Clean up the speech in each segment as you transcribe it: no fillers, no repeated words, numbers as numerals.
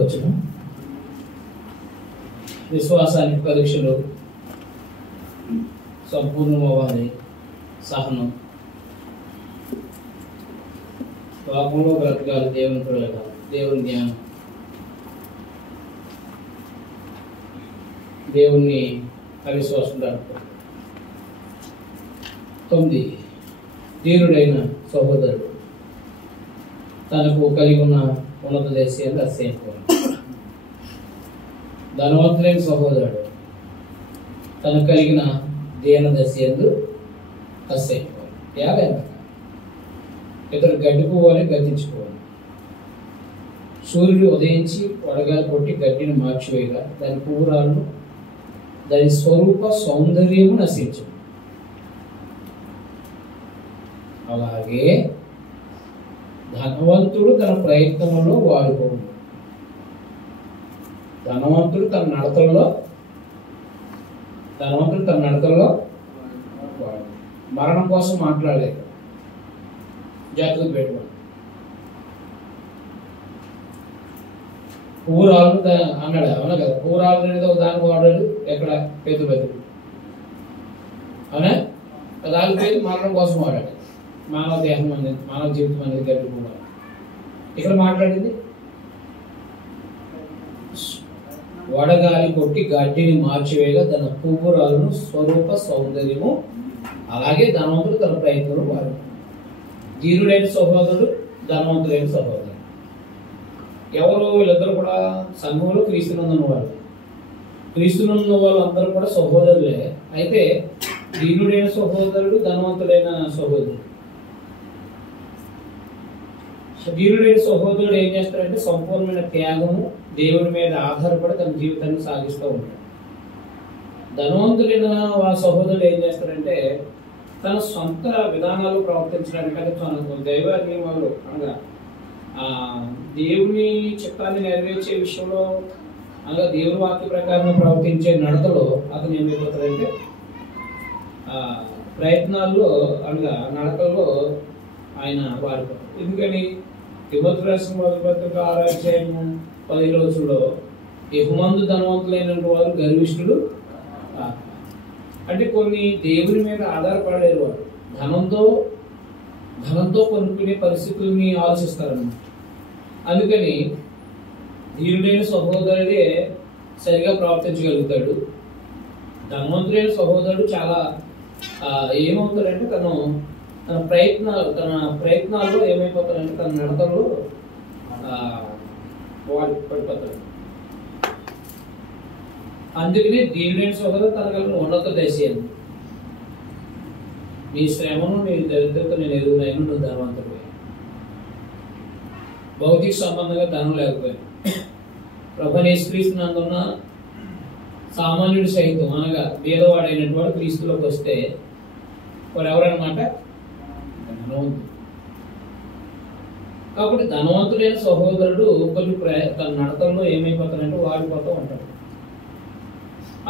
వచనం, విశ్వాసానికి పరీక్షలు సంపూర్ణమవ్వాలి, సహనం, పాపంలో బ్రతకాలి, దేవుని పిల్లగాలి, దేవుని జ్ఞానం, దేవుణ్ణి అవిశ్వాసం దాటుకోవాలి. 9, ధీరుడైన సహోదరుడు తనకు కలిగి ఉన్న ఉన్నత దేశాన్ని అసహ్యించుకోవాలి. ధనవంతులైన సహోదరుడు తనకు కలిగిన దీన దశయందు అసహ్యించుకోవాలి. ఏదైనా ఇతడు గడ్డిపోవాలి, గతించుకోవాలి. సూర్యుడు ఉదయించి వడగాలి కొట్టి గడ్డిని మార్చివేయగా దాని పువ్వురాలను దాని స్వరూప సౌందర్యము నశించు. అలాగే ధనవంతుడు తన ప్రయత్నంలో వాడుకోడు. ధనవంతుడు తన నడతల్లో వాడు. మరణం కోసం మాట్లాడలేదు, జాగ్రత్త పెట్టుకోండి. పువ్వురాలు అన్నాడు, అవునా కదా? పువ్వురాలు అనేది ఒక దానికి వాడాడు. ఎక్కడ? పెద్ద అవునా? దాని పేరు మరణం కోసం వాడాడు. మానవ దేహం అనేది, మానవ జీవితం అనేది గడ్డి కూడా. ఇక్కడ మాట్లాడింది వడగాలి కొట్టి గడ్డిని మార్చివేయగా తన పువ్వురాలను స్వరూప సౌందర్యము. అలాగే ధనవంతుడు తన ప్రయత్నం వాడు. ధీరుడైన సహోదరుడు, ధనవంతుడైన సహోదరుడు ఎవరు? వీళ్ళిద్దరు కూడా సంఘంలో క్రీస్తునందున్న వాళ్ళు. క్రీస్తునందున్న వాళ్ళు అందరూ కూడా సహోదరులే. అయితే ధీరుడైన సహోదరుడు, ధనవంతుడైన సహోదరుడు. ధీరుడైన సహోదరుడు ఏం చేస్తాడంటే సంపూర్ణమైన త్యాగము, దేవుని మీద ఆధారపడి తన జీవితాన్ని సాగిస్తూ ఉంటాడు. ధనవంతుడైన సహోదరుడు ఏం చేస్తాడంటే తన సొంత విధానాలు ప్రవర్తించడానికి, అంటే తన దైవ నియమాలు అనగా దేవుని చిత్తాన్ని నెరవేర్చే విషయంలో, అనగా దేవుని వాక్య ప్రకారం ప్రవర్తించే నడతలో అతను ఏమైపోతాడంటే ప్రయత్నాల్లో అనగా నడకల్లో ఆయన వాడిపోతాడు. ఎందుకని? తిమోతి రాసిన మొదటి పత్రిక 6:10 యెహోమందు ధనవంతులైన వారు గర్విష్ఠులు. అంటే కొన్ని దేవుని మీద ఆధారపడలేరు వారు. ధనంతో కొనుక్కునే పరిస్థితుల్ని ఆలోచిస్తారన్నమాట. అందుకని ధీరుడైన సహోదరుడే సరిగా ప్రవర్తించగలుగుతాడు. ధనవంతుడైన సహోదరుడు చాలా ఏమవుతాడంటే తన ప్రయత్నాల్లో ఏమైపోతాడంటే తన నడతల్లో పడిపోతాడు. అందుకనే ధీరుడైన సహోదరుడు తన కలిగిన ఉన్నత దశయందు నీ శ్రమను, నీ దరిద్రత నేను ఎదుగునైనా నువ్వు ధనవంతుడు. భౌతిక సంబంధంగా ధనం లేకపోయాను. ప్రభువైన యేసుక్రీస్తునందున్న సామాన్యుడు సైతం అనగా పేదవాడైనటువంటి వాడు క్రీస్తులోకి వస్తే వాడు ఎవరన్నమాట? ధనవంతుడు. కాబట్టి ధనవంతుడైన సహోదరుడు కొన్ని తన నడతల్లో ఏమైపోతాడంటే వాడిపోతూ ఉంటాడు.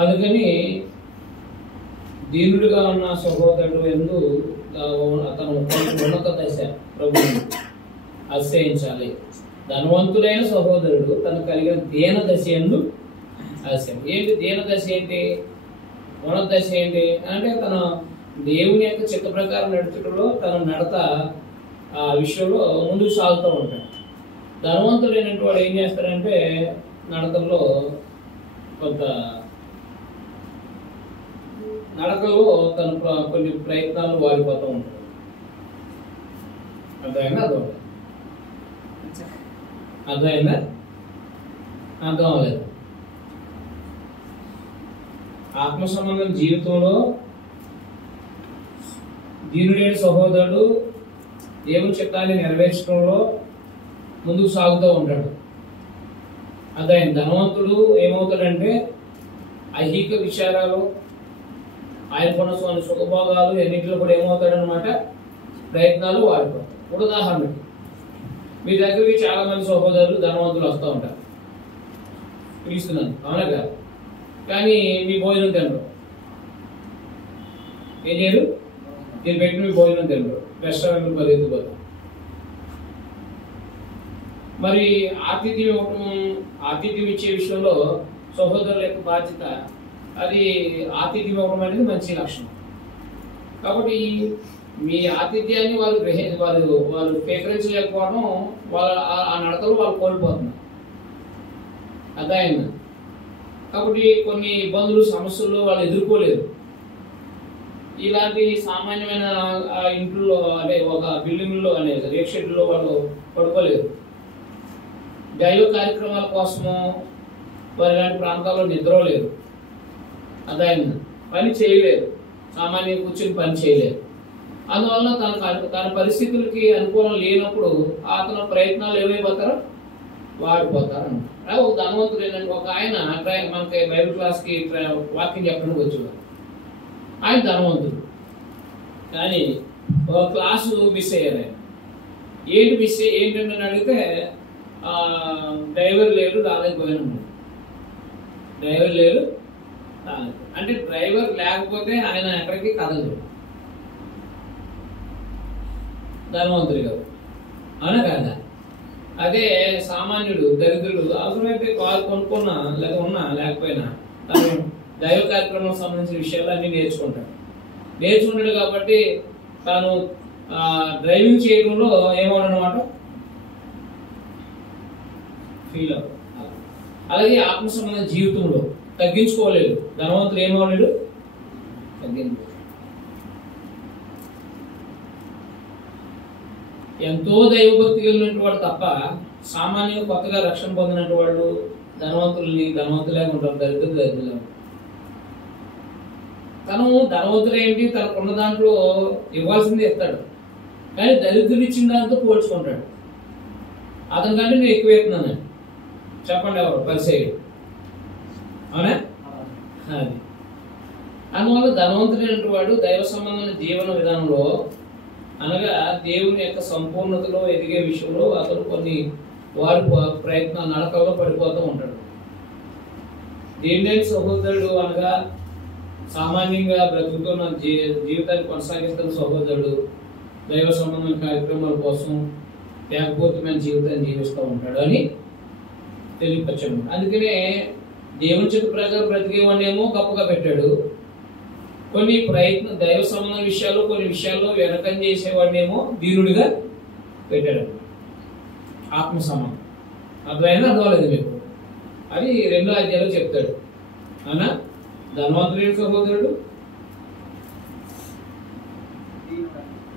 అందుకని దీనుడిగా ఉన్న సహోదరుడు ఎందు అతను ఉన్నత దశ ప్రభువుని ఆశ్రయించాలి. ధనవంతుడైన సహోదరుడు తనకు కలిగిన దీన దశ ఎందు ఆశ్రయం. ఏంటి దీన దశ? ఏంటి? ఉన్నత దశ ఏంటి అంటే తన దేవుని యొక్క చిత్త ప్రకారం నడుచుటలో తన నడత ఆ విషయంలో ముందుకు సాగుతూ ఉంటాడు. ధనవంతుడైనటువంటి వాడు ఏం చేస్తాడంటే నడతల్లో కొంత నడకలో తన కొన్ని ప్రయత్నాలు వాడిపోతూ ఉంటాడు. అర్థమైందా? అర్థమైందా? అర్థం అవ్వలేదు. ఆత్మ సంబంధం జీవితంలో దీనుడైన సహోదరుడు దేవుని చిత్తాన్ని నెరవేర్చడంలో ముందుకు సాగుతూ ఉంటాడు. అదే ధనవంతుడు ఏమవుతాడంటే ఐహిక విచారాలు, ఆయనకున్న సుఖభోగాలు ఎన్నింటిలో కూడా ఏమవుతాడనమాట ప్రయత్నాలు వాడిపోతాడు. ఉదాహరణకి మీ దగ్గరికి చాలా మంది సహోదరులు ధనవంతులు వస్తూ ఉంటారు, పిలుస్తున్నాను, అవునా కాదు? కానీ మీ భోజనం తినరు. ఏం చేయరు? మీరు పెట్టిన మీ భోజనం తినరు, రెస్టారెంట్లు పరిగెత్తిపోతారు. మరి ఆతిథ్యం ఇచ్చే విషయంలో సహోదరుల యొక్క బాధ్యత, అది ఆతిథ్యం ఇవ్వడం అనేది మంచి లక్షణం. కాబట్టి మీ ఆతిథ్యాన్ని వాళ్ళు స్వీకరించలేకపోవడం, వాళ్ళ ఆ నడతలు వాళ్ళు కోల్పోతున్నారు. అర్థమైంది. కాబట్టి కొన్ని ఇబ్బందులు సమస్యలు వాళ్ళు ఎదుర్కోలేరు. ఇలాంటి సామాన్యమైన ఇంట్లో అంటే ఒక బిల్డింగ్లో అనే రేక్ షెడ్లో వాళ్ళు పడుకోలేరు. దైవ కార్యక్రమాల కోసము వారు ఇలాంటి ప్రాంతాల్లో నిద్రలేరు. అర్థమైంది. పని చేయలేరు, సామాన్యంగా కూర్చొని పని చేయలేరు. అందువల్ల తన పరిస్థితులకి అనుకూలం లేనప్పుడు అతను ప్రయత్నాలు ఏమైపోతారో వాడిపోతారు. ఒక ధనవంతుడు ఏంటంటే, ఒక ఆయన మనకి బైబిల్ క్లాస్కి వాక్యం చెప్పడానికి వచ్చేవారు. ఆయన ధనవంతుడు, కానీ ఒక క్లాసు మిస్ అయ్యారు. ఆయన ఏంటంటే అడిగితే డ్రైవర్ లేడు రాలేకపోయాను. డ్రైవర్ లేడు అంటే డ్రైవర్ లేకపోతే ఆయన ఎక్కడికి కదలదు. ధనవంతుడు కాదు, అవునా కాదా? అదే సామాన్యుడు, దరిద్రుడు అవసరమైతే కారు కొనుక్కున్నా లేకపోయినా తను దైవ కార్యక్రమం సంబంధించిన విషయాలు అన్ని నేర్చుకుంటాడు. కాబట్టి తాను డ్రైవింగ్ చేయడంలో ఏమవునమాట ఫీల్ అవ్వదు. అలాగే ఆత్మ సంబంధ జీవితంలో తగ్గించుకోలేడు. ధనవంతుడు ఏమవలేడు, తగ్గించుకోలేడు. ఎంతో దైవభక్తి కలిగినటువంటి వాడు తప్ప సామాన్యంగా కొత్తగా రక్షణ పొందినటువంటి వాళ్ళు ధనవంతులే ఉంటారు, దరిద్రులే. తను ధనవంతులేంటి, తనకున్న దాంట్లో ఇవ్వాల్సిందే ఇస్తాడు, కానీ దరిద్రులు ఇచ్చిన దాంతో పోల్చుకుంటాడు. అతని కంటే నేను ఎక్కువ ఇస్తున్నాను చెప్పండి ఎవరు పరిచయం, అవునా? అది అందువల్ల ధనవంతుడైనటువంటి వాడు దైవ సంబంధమైన జీవన విధానంలో, అనగా దేవుని యొక్క సంపూర్ణతలో ఎదిగే విషయంలో అతను కొన్ని ప్రయత్న నడకల్లో పడిపోతూ ఉంటాడు. దేనిని సహోదరుడు అనగా సామాన్యంగా బ్రతుకుతున్న జీవితాన్ని కొనసాగిస్తున్న సహోదరుడు దైవ సంబంధమైన కార్యక్రమాల కోసం త్యాగపూర్తమైన జీవితాన్ని జీవిస్తూ ఉంటాడు అని తెలియపరచాడు. అందుకనే దేవుని చేత ప్రజలు బ్రతికేవాడినేమో గొప్పగా పెట్టాడు, కొన్ని దైవ సంబంధ విషయాల్లో కొన్ని విషయాల్లో వెనకం చేసేవాడినేమో దీనుడిగా పెట్టాడు. ఆత్మ సంబంధం అర్థమలేదు మీకు? అది 2వ అధ్యాయంలో చెప్తాడు. అవునా? ధనవంతుడైన సహోదరుడు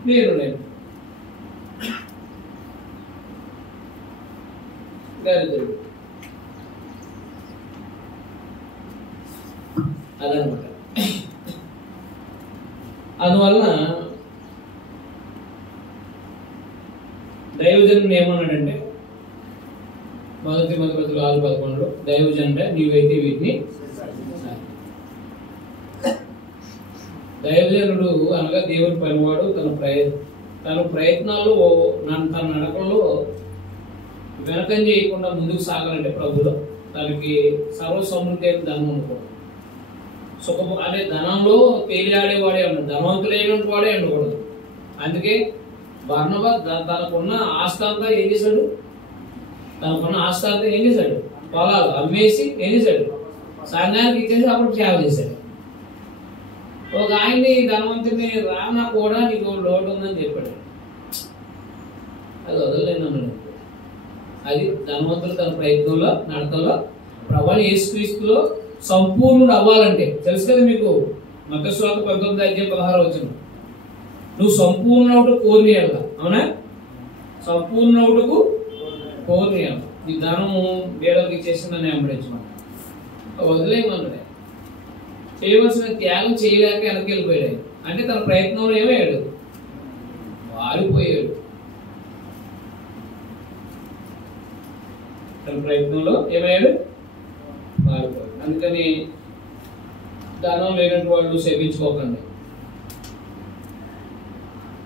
నేను దరిద్రుడు, అదనమాట. అందువలన దైవజనుడు ఏమన్నాడంటే, 1 తిమోతి 6:11 దైవజనుడే నీవైతే వీటిని. దైవజనుడు అనగా దేవుని పనివాడు తన ప్రయత్నాల్లో తన నడకల్లో వెనకం చేయకుండా ముందుకు సాగాలంటే ప్రభులో తనకి సర్వ సమృద్ధి అయితే ధనం అనుకోడు. సుఖము అనే ధనంలో తేలియాడేవాడే ఉన్నాడు, ధనవంతుడైనటువంటి వాడే ఉండకూడదు. అందుకే బర్నబా తనకున్న ఆస్తి అంతా ఏం చేశాడు? పొలాలు అమ్మేసి ఏం చేశాడు? సంఘానికి ఇచ్చేసి అప్పుడు సేవ చేశాడు. ఒక ఆయన్ని ధనవంతుని రానా కూడా నీకు లోటు ఉందని చెప్పాడు. అది వదలలేను అన్నాడు. అది ధనవంతులు తన ప్రయత్నంలో నడతల్లో ప్రభువైన యేసుక్రీస్తులో సంపూర్ణుడు అవ్వాలంటే తెలుసు కదా మీకు, మత్తయి సువార్త 19:16 నువ్వు సంపూర్ణవుడు కోరియాల, అవునా? సంపూర్ణవుడుకు కోరియాల. ఈ ధనము వేడకి ఇచ్చేసిందని వెంబడించమని వదిలేయమన్నాడు. చేయవలసిన త్యాగం చేయలేక వెనక్కి వెళ్ళిపోయాడు. అంటే తన ప్రయత్నంలో ఏమయ్యాడు? వారిపోయాడు. తన ప్రయత్నంలో ఏమయ్యాడు? వారిపోయాడు. అందుకని ధనం లేనటువంటి వాళ్ళు సేవించుకోకండి.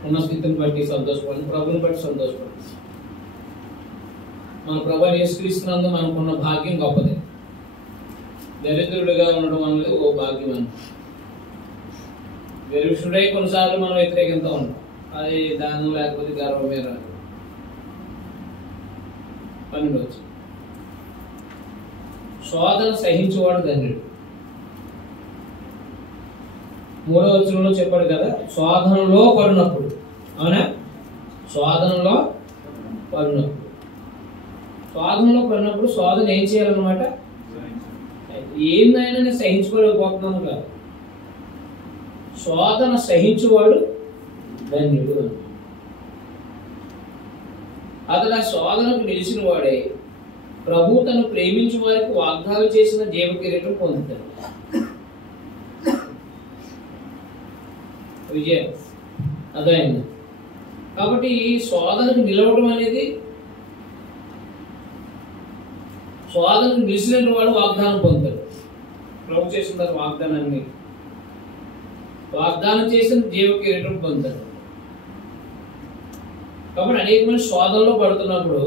ఉన్న స్థితిని బట్టి సంతోషపడండి, ప్రభుని బట్టి సంతోషపడండి. మన ప్రభువుని యేసుక్రీస్తునందు మనకున్న భాగ్యం గొప్పది. దరిద్రుడిగా ఉండడం అనేది ఓ భాగ్యం అని. దరిద్రుడై కొన్నిసార్లు మనం వ్యతిరేకంగా ఉంటాం, అది దానం లేకపోతే గర్వం మీద. 12 వచనం. శోధన సహించేవాడు ధన్యుడు. 3వ వచనంలో చెప్పాడు కదా, శోధనలో పడినప్పుడు. అవునా? శోధనలో పడినప్పుడు శోధన ఏం చేయాలన్నమాట? ఏందైనా నేను సహించుకోలేకపోతున్నాను కాదు, శోధన సహించువాడు ధన్యుడు. అతడు ఆ శోధనకు నిలిచిన వాడే ప్రభు తను ప్రేమించు వారికి వాగ్దానం చేసిన జీవ కిరీటం పొందుతాడు. విజయం అదైంది. కాబట్టి శోధనకు నిలవడం అనేది, శోధనకు నిలిచిన వాడు వాగ్దానం పొందుతాడు. ప్రభు చేసిన వాగ్దానాన్ని, వాగ్దానం చేసిన జీవ కిరీటం పొందుతాడు. కాబట్టి అనేకమైన శోధనలో పడుతున్నప్పుడు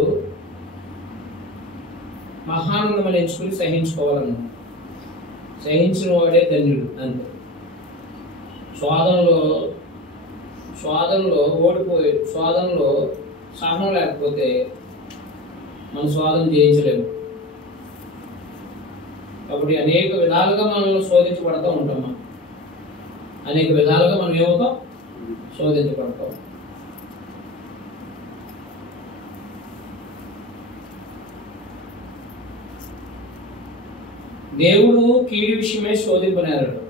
మహానందమని ఎంచుకుని సహించుకోవాలన్నమాట. సహించిన వాడే ధన్యుడు. అంతే. శోధనలో ఓడిపోయి, శోధనలో సహనం లేకపోతే మనం శోధన జయించలేము. కాబట్టి అనేక విధాలుగా మనల్ని శోధించబడతా ఉంటాం. అనేక విధాలుగా మనం ఏమవుతాం? శోధించబడతాం. దేవుడు కీడి విషయమే శోధింపనేరాడు.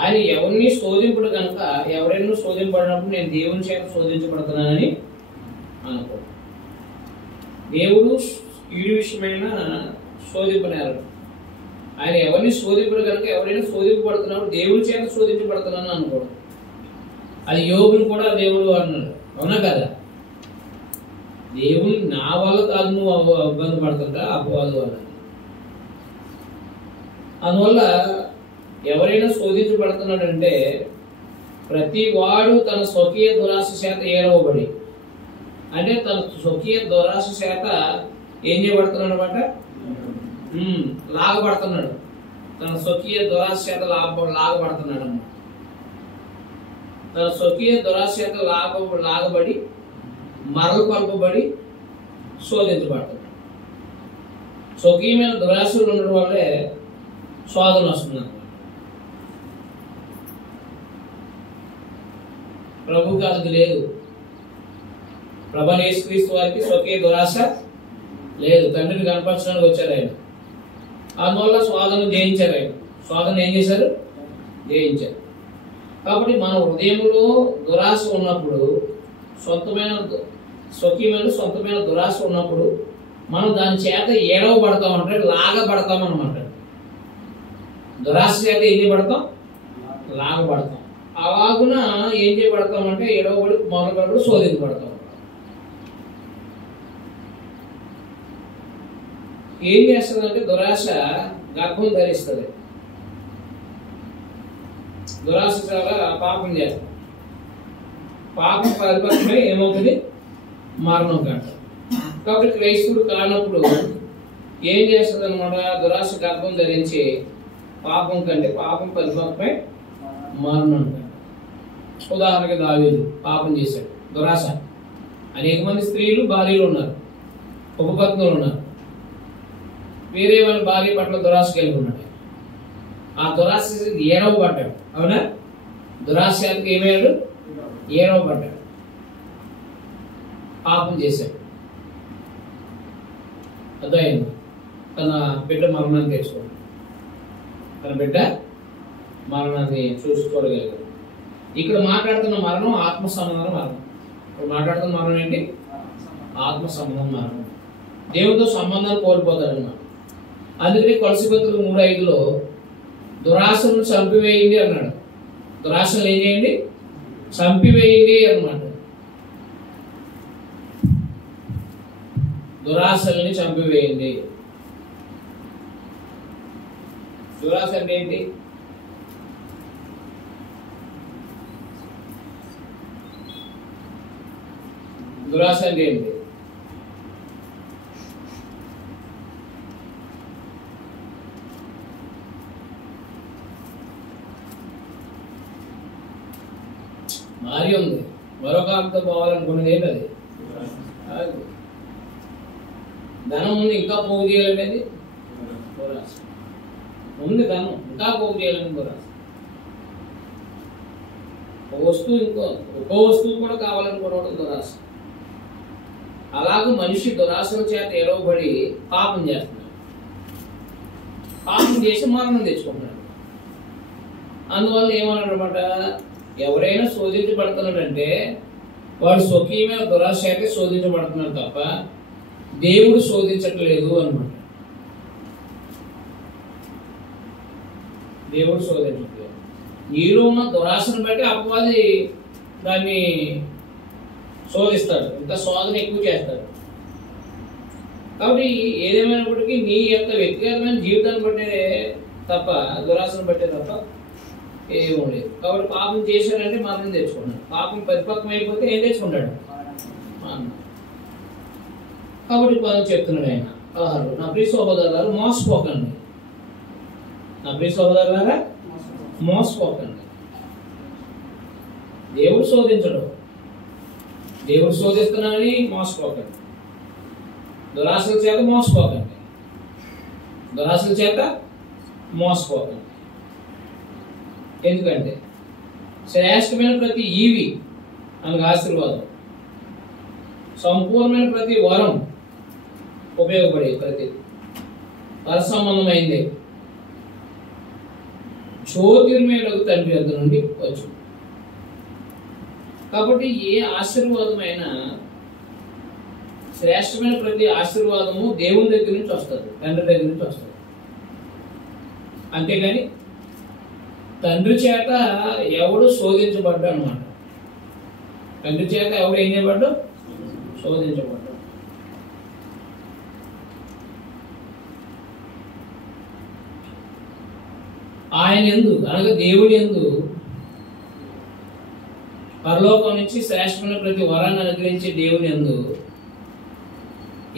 ఆయన ఎవరిని శోధింపుడు కనుక, ఎవరైనా శోధింపడినప్పుడు నేను దేవుని చేత శోధించబడుతున్నానని అనుకో. దేవుడు కీడి విషయమైన శోధింపనేరాడు. ఆయన ఎవరిని శోధింపుడు కనుక, ఎవరైనా శోధింపబడుతున్నప్పుడు దేవుని చేత శోధించబడుతున్నాను అనుకోడు. అది యోగుని కూడా దేవుడు అన్నాడు. అవునా కదా? దేవుని నా వల్ల కాదు నువ్వు ఇబ్బంది పడుతుంటా, అపవాదు వల్ల. అందువల్ల ఎవరైనా శోధించబడుతున్నాడంటే ప్రతి వాడు తన స్వకీయ దురాశ చేత ఏడవబడి, అంటే తన స్వకీయ దురాశ చేత ఏం చేయబడుతున్నాడు అనమాట? లాగబడుతున్నాడు. తన స్వకీయ దురాశ చేత లాగబడుతున్నాడు అన్నమాట. తన స్వకీయ దురాశ చేత లాగబడి మరలు పలుపబడి శోధించబడుతున్నాడు. స్వకీయమైన దురాశలు ఉండడం వల్లే శోధన వస్తుంది. ప్రభుకి అది లేదు. ప్రభువైన యేసుక్రీస్తు వారికి స్వకీయ దురాశ లేదు. తండ్రిని కనపరచడానికి వచ్చారు ఆయన. అందువల్ల శోధన జయించారు. ఆయన శోధన ఏం చేశారు? జయించారు. కాబట్టి మన హృదయంలో దురాశ ఉన్నప్పుడు, సొంతమైన దురాశ ఉన్నప్పుడు మనం దాని చేత ఏడవబడతామంటే, లాగబడతామన్నమాట. దురాశ చేత ఏం చేయబడతాం? లాగబడతాం. అలాగున ఏం చేయబడతామంటే ఏడవబడి మొదలుపడి శోధించబడతాం. ఏం చేస్తుందంటే దురాశ గర్భం ధరిస్తుంది. దురాశ చాలా పాపం చేస్తుంది. పాపం పరిపక్వమై ఏమవుతుంది? మరణం కంట. కాబట్టి క్రైస్తవుడు కానప్పుడు ఏం చేస్తుంది అనమాట? దురాశ గర్భం ధరించి పాపం పరిపక్వమై మరణం కంట. ఉదాహరణకి దావీదు పాపం చేశాడు, దురాశ. అనేక మంది స్త్రీలు భార్యలు ఉన్నారు, ఉపపత్నులు ఉన్నారు. వేరే వాళ్ళ భార్య పట్ల దురాశ కలిగి ఉన్నాడు. ఆ దురాశ ఏడవబడ్డాడు. అవునా? దురాశకి ఏమయ్యాడు? ఏడవబడ్డాడు, పాపం చేశాడు. అదైంది. తన బిడ్డ మరణాన్ని తెచ్చుకోండి. తన బిడ్డ మరణాన్ని చూసుకోగలిగాడు. ఇక్కడ మాట్లాడుతున్న మరణం ఆత్మ సంబంధం మరణం. ఇప్పుడు మాట్లాడుతున్న మరణం ఏంటి? ఆత్మ సంబంధం మరణం. దేవుడితో సంబంధాలు కోల్పోతాడన్నమాట. అందుకని కొలసీపత్రులు 3:5లో దురాశను చంపివేయండి అన్నాడు. దురాశను ఏం చేయండి? చంపివేయండి అన్నమాట. దురాశల్ని చంపివేయండి. దురాశ అంటే ఏంటి? దురాశ అంటే ఏంటి? మారి ఉంది. మరొక ఆమెతో పోవాలనుకున్నది ఏంటది? ధనం ఉంది ఇంకా పోగు చేయాలనేది దురాశ. ఉంది ధనం ఇంకా పోగు చేయాలని దురాశ. ఒక వస్తువు కూడా కావాలనుకోవడం దురాశ. అలాగే మనిషి దురాశల చేత ఎరవబడి పాపం చేస్తున్నాడు. పాపం చేసి మరణం తెచ్చుకుంటున్నాడు. అందువల్ల ఏమన్నాడనమాట, ఎవరైనా శోధించబడుతున్నాడంటే వాడు స్వకీయమైన దురాశ అయితే శోధించబడుతున్నాడు తప్ప దేవుడు శోధించట్లేదు అనమాట. దేవుడు శోధించట్లేదు. నీలో ఉన్న దురాశను బట్టి అపవాది దాన్ని శోధిస్తాడు, ఇంకా శోధన ఎక్కువ చేస్తాడు. కాబట్టి ఏదేమైనప్పటికీ నీ యొక్క వ్యక్తిగతమైన జీవితాన్ని బట్టే తప్ప దురాశను బట్టే తప్ప ఏమీ లేదు. కాబట్టి పాపం చేశాడంటే మరణం తెచ్చుకున్నాడు. పాపం పరిపక్వం అయిపోతే ఏం తెచ్చుకుంటాడు? మరణం. కాబట్టి పదం చెప్తున్నాడు ఆయన 16, నా ప్రియ సహోదరులారా మోసపోకండి. నా ప్రియ సహోదరులారా మోసపోకండి. దేవుడు శోధించడు. దేవుడు శోధిస్తున్నాడని మోసపోకండి. దురాశల చేత మోసపోకండి. దురాశల చేత మోసపోకండి. ఎందుకంటే శ్రేష్టమైన ప్రతి ఈవి మనకు ఆశీర్వాదం, సంపూర్ణమైన ప్రతి వరం, ఉపయోగపడే ప్రతి వర సంబంధమైంది జ్యోతిర్మయులకు తండ్రి వద్ద నుండి వచ్చు. కాబట్టి ఏ ఆశీర్వాదమైనా, శ్రేష్టమైన ప్రతి ఆశీర్వాదము దేవుని దగ్గర నుంచి వస్తుంది, తండ్రి దగ్గర నుంచి వస్తుంది. అంతేగాని తండ్రి చేత ఎవడు శోధించబడ్డా అనమాట. తండ్రి చేత ఎవడు ఏం చేయబడ్డు? శోధించబడ్డాడు. ఆయన యందు అనగా దేవుడి యందు పరలోకం నుంచి శ్రేష్టమైన ప్రతి వరాన్ని అనుగ్రహించే దేవుని యందు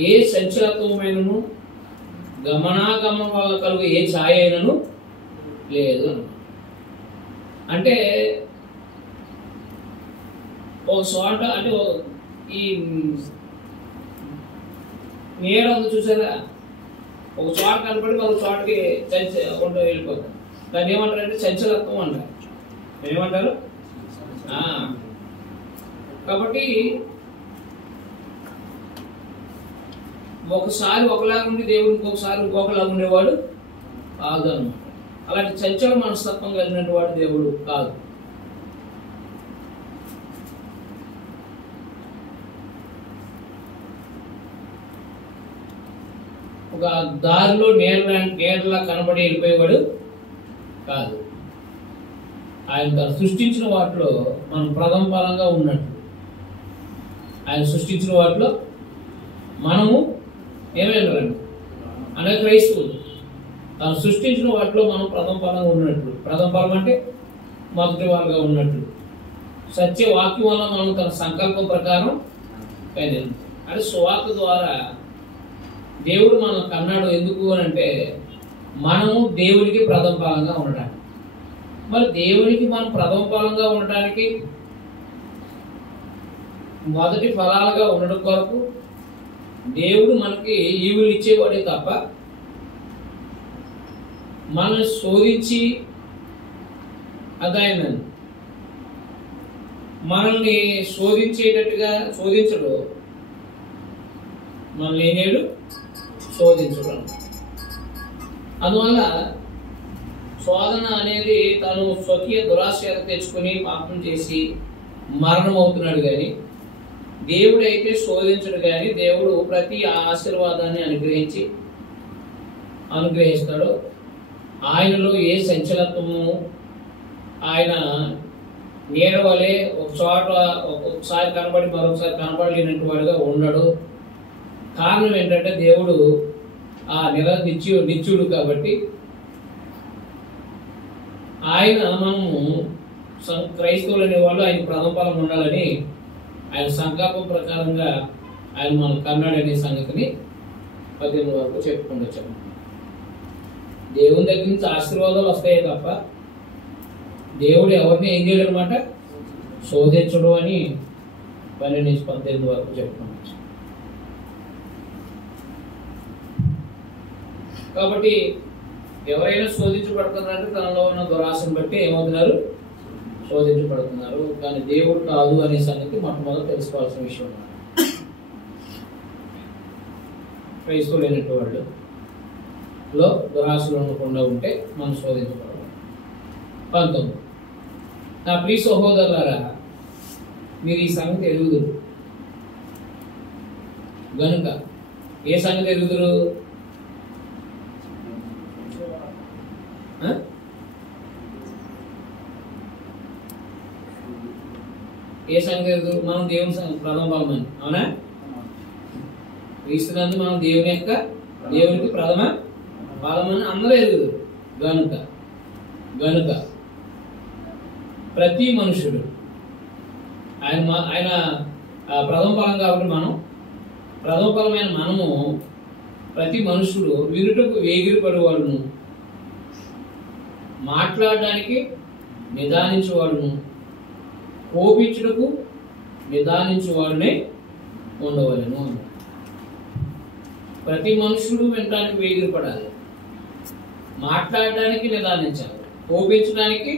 ఏ సంచలత్వమైనను గమనాగమనం వల్ల కలుగు ఏ ఛాయ అయినను లేదు. అంటే ఒక చోట, అంటే ఈ నీడ ఉంది చూసారా, ఒక చోట కనపడి మరొక చోటకి వెళ్ళిపోతారు. దాన్ని ఏమంటారంటే చంచలత్వం అంటారు. ఏమంటారు? కాబట్టి ఒకసారి ఒకలాగా ఉండి దేవుడు ఇంకొకసారి ఇంకొకలాగా ఉండేవాడు కాదు అనమాట. అలాంటి చంచల మనస్తత్వం కలిగినటువంటి వాడు దేవుడు కాదు. ఒక దారిలో నేరలా కనబడి వెళ్ళిపోయేవాడు కాదు. ఆయన తను సృష్టించిన వాటిలో మనం ప్రథమ ఫలంగా ఉన్నట్టు, ఆయన సృష్టించిన వాటిలో మనము ఏమైనారండి అనగా క్రైస్తవులు తను సృష్టించిన వాటిలో మనం ప్రథమ ఫలంగా ఉన్నట్లు. ప్రథమ ఫలం అంటే మొదటి వాళ్ళగా ఉన్నట్లు. సత్య వాక్యం వల్ల మనం తన సంకల్పం ప్రకారం అంటే సువార్త ద్వారా దేవుడు మనం కన్నాడు. ఎందుకు అని అంటే మనము దేవుడికి ప్రథమ ఫలంగా ఉండడానికి. మరి దేవునికి మనం ప్రథమ ఫలంగా ఉండటానికి మొదటి ఫలాలుగా ఉండడం కొరకు దేవుడు మనకి ఈవులు ఇచ్చేవాడే తప్ప మనల్ని శోధించి అదాయన మనల్ని శోధించేటట్టుగా శోధించడు. మనల్ని ఏనేడు శోధించడం. అందువల్ల శోధన అనేది తను స్వకీయ దురాశ తెచ్చుకుని పాపం చేసి మరణం అవుతున్నాడు. కానీ దేవుడు అయితే శోధించడు. కానీ దేవుడు ప్రతి ఆశీర్వాదాన్ని అనుగ్రహిస్తాడు. ఆయనలో ఏ సంచలత్వము, ఆయన నీడ వలె ఒక చోట ఒక్కొక్కసారి కనబడి మరొకసారి కనబడలేనట్టు వాడుగా ఉండడు. కారణం ఏంటంటే దేవుడు ఆ నిత్యుడు కాబట్టి ఆయన మనము క్రైస్తవులు అనేవాళ్ళు ఆయన ప్రథమ ఫలం ఉండాలని ఆయన సంకల్పం ప్రకారంగా ఆయన మనం కన్నాడనే సంగతిని 18 వరకు చెప్పుకుంటూ వచ్చాము. దేవుని దగ్గర నుంచి ఆశీర్వాదాలు వస్తాయి తప్ప దేవుడు ఎవరిని ఏం చేయడు అనమాట, శోధించడు అని 12 నుంచి 18 వరకు చెప్పుకుంటూ వచ్చాము. కాబట్టి ఎవరైనా శోధించబడుతున్నారంటే తనలో ఉన్న దురాశను బట్టి ఏమవుతున్నారు, శోధించబడుతున్నారు. కానీ దేవుడు కాదు అనే సంగతి మొట్టమొదటి తెలుసుకోవాల్సిన విషయం. క్రైస్తవులైనటువంటి వాళ్ళలో దురాశలు ఉండకుండా ఉంటే మనం శోధించబడము. 19. నా ప్రియ సహోదరులారా, మీరు ఈ సంగతి ఎరుగుదురు గనుక. ఏ సంగతి ఎరుగుదురు? ఏ సంగతి ఎరుగుదురు? మనం దేవుని ప్రథమ ఫలమని. అవునా? క్రీస్తునందు మనం దేవునికి ప్రథమ ఫలమని అందరూ ఎరుగుదురు గనుక ప్రతి మనుషుడు ఆయన ప్రథమ ఫలం కాబట్టి మనం ప్రథమ ఫలమైన మనము ప్రతి మనుషుడు వినుటకు వేగిరపడేవాడును, మాట్లాడడానికి నిదానించేవాడును, కోపించుటకు నిదానించేవాడునే ఉండవలెను. ప్రతి మనుషుడు వినడానికి వేగిరపడాలి, మాట్లాడడానికి నిదానించాలి, కోపించడానికి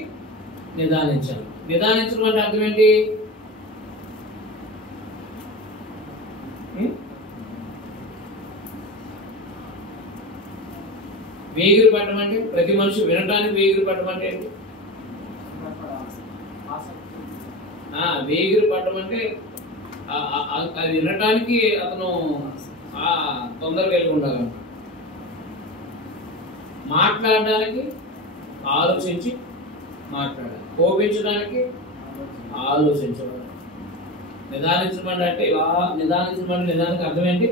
నిదానించాలి. నిదానించడం అంటే అర్థం ఏంటి? వేగిరి పడటం అంటే ప్రతి మనిషి వినటానికి వేగిరి పడటం అంటే ఏంటి? వేగిరి పడటం అంటే అది వినటానికి అతను తొందరగా వెళ్ళి ఉండాలన్నమాట. మాట్లాడడానికి ఆలోచించి మాట్లాడాలి, కోపించడానికి ఆలోచించడం. నిదానించడం అంటే ఇలా నిదానించడం, నిదానికి అర్థం ఏంటి?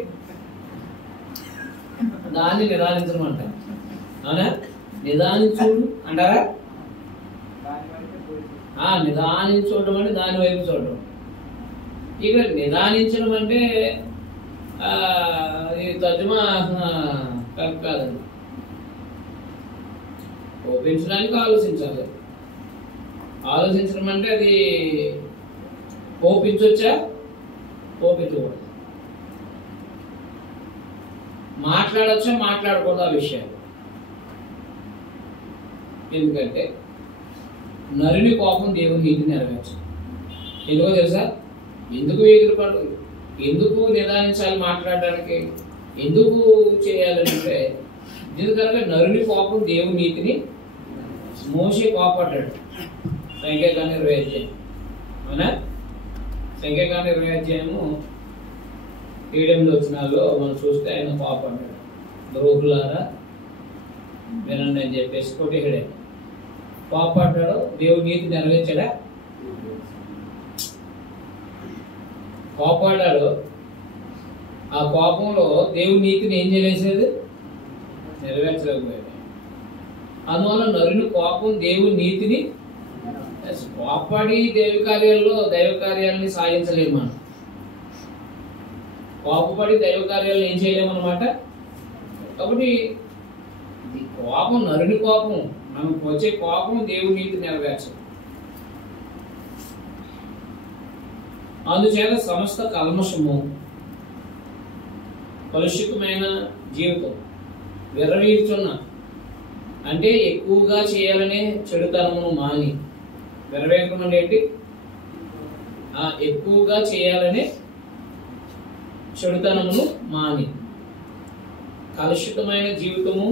దాన్ని నిదానించడం అంటారు. అవునా? నిదానించుడు అంటారా? నిదానించడం అంటే దాని వైపు చూడడం. ఇక్కడ నిదానించడం అంటే తర్జుమా కరెక్ట్ కాదండి. కోపించడానికి ఆలోచించాలి. ఆలోచించడం అంటే అది కోపించొచ్చా, కోపించకూడదు, మాట్లాడొచ్చా, మాట్లాడకూడదు ఆ విషయాలు. ఎందుకంటే నరుని కోపం దేవుని నీతి నెరవేర్చు. ఎందుకో తెలుసా? ఎందుకు ఎగిరిపడు, ఎందుకు నిదానించాలి, మాట్లాడడానికి ఎందుకు చేయాలంటే ఎందుకంటే నరుని కోపం దేవుని నీతిని మోసే కోపడ్డాడు. సంఖ్యాకాండ 20 అధ్యాయం. అవునా? సంఖ్యాకాండ 20 అధ్యాయము 7-8 వచనాల్లో మనం చూస్తే ఆయన కోపడ్డాడు. ద్రోహులారా వినండి అని చెప్పేసి కొట్టేసాడు. కోపడ్డాడు. దేవుడి నీతి నెరవేర్చాడా? కోపడ్డాడు. ఆ కోపంలో దేవుడి నీతిని ఏం చేయలేసేది? నెరవేర్చలేకపోయాడు. అందువల్ల నరుని కోపం దేవుడి నీతిని కోపడి దైవ కార్యాలని సాధించలేము. మనం కోపపడి దైవ కార్యాలను ఏం చేయలేము అన్నమాట. కాబట్టి కోపం, నరుని కోపం, మనకు వచ్చే కోపం దేవుడి నీతి నెరవేర్చదు. అందుచేత సమస్త కల్మషము, కలుషితమైన జీవితం, విర్రవీగుచున్న అంటే ఎక్కువగా చేయాలనే చెడుతనమును మాని. విర్రవీగటం అంటే ఏంటి? ఎక్కువగా చేయాలనే చెడుతనమును మాని. కలుషితమైన జీవితము,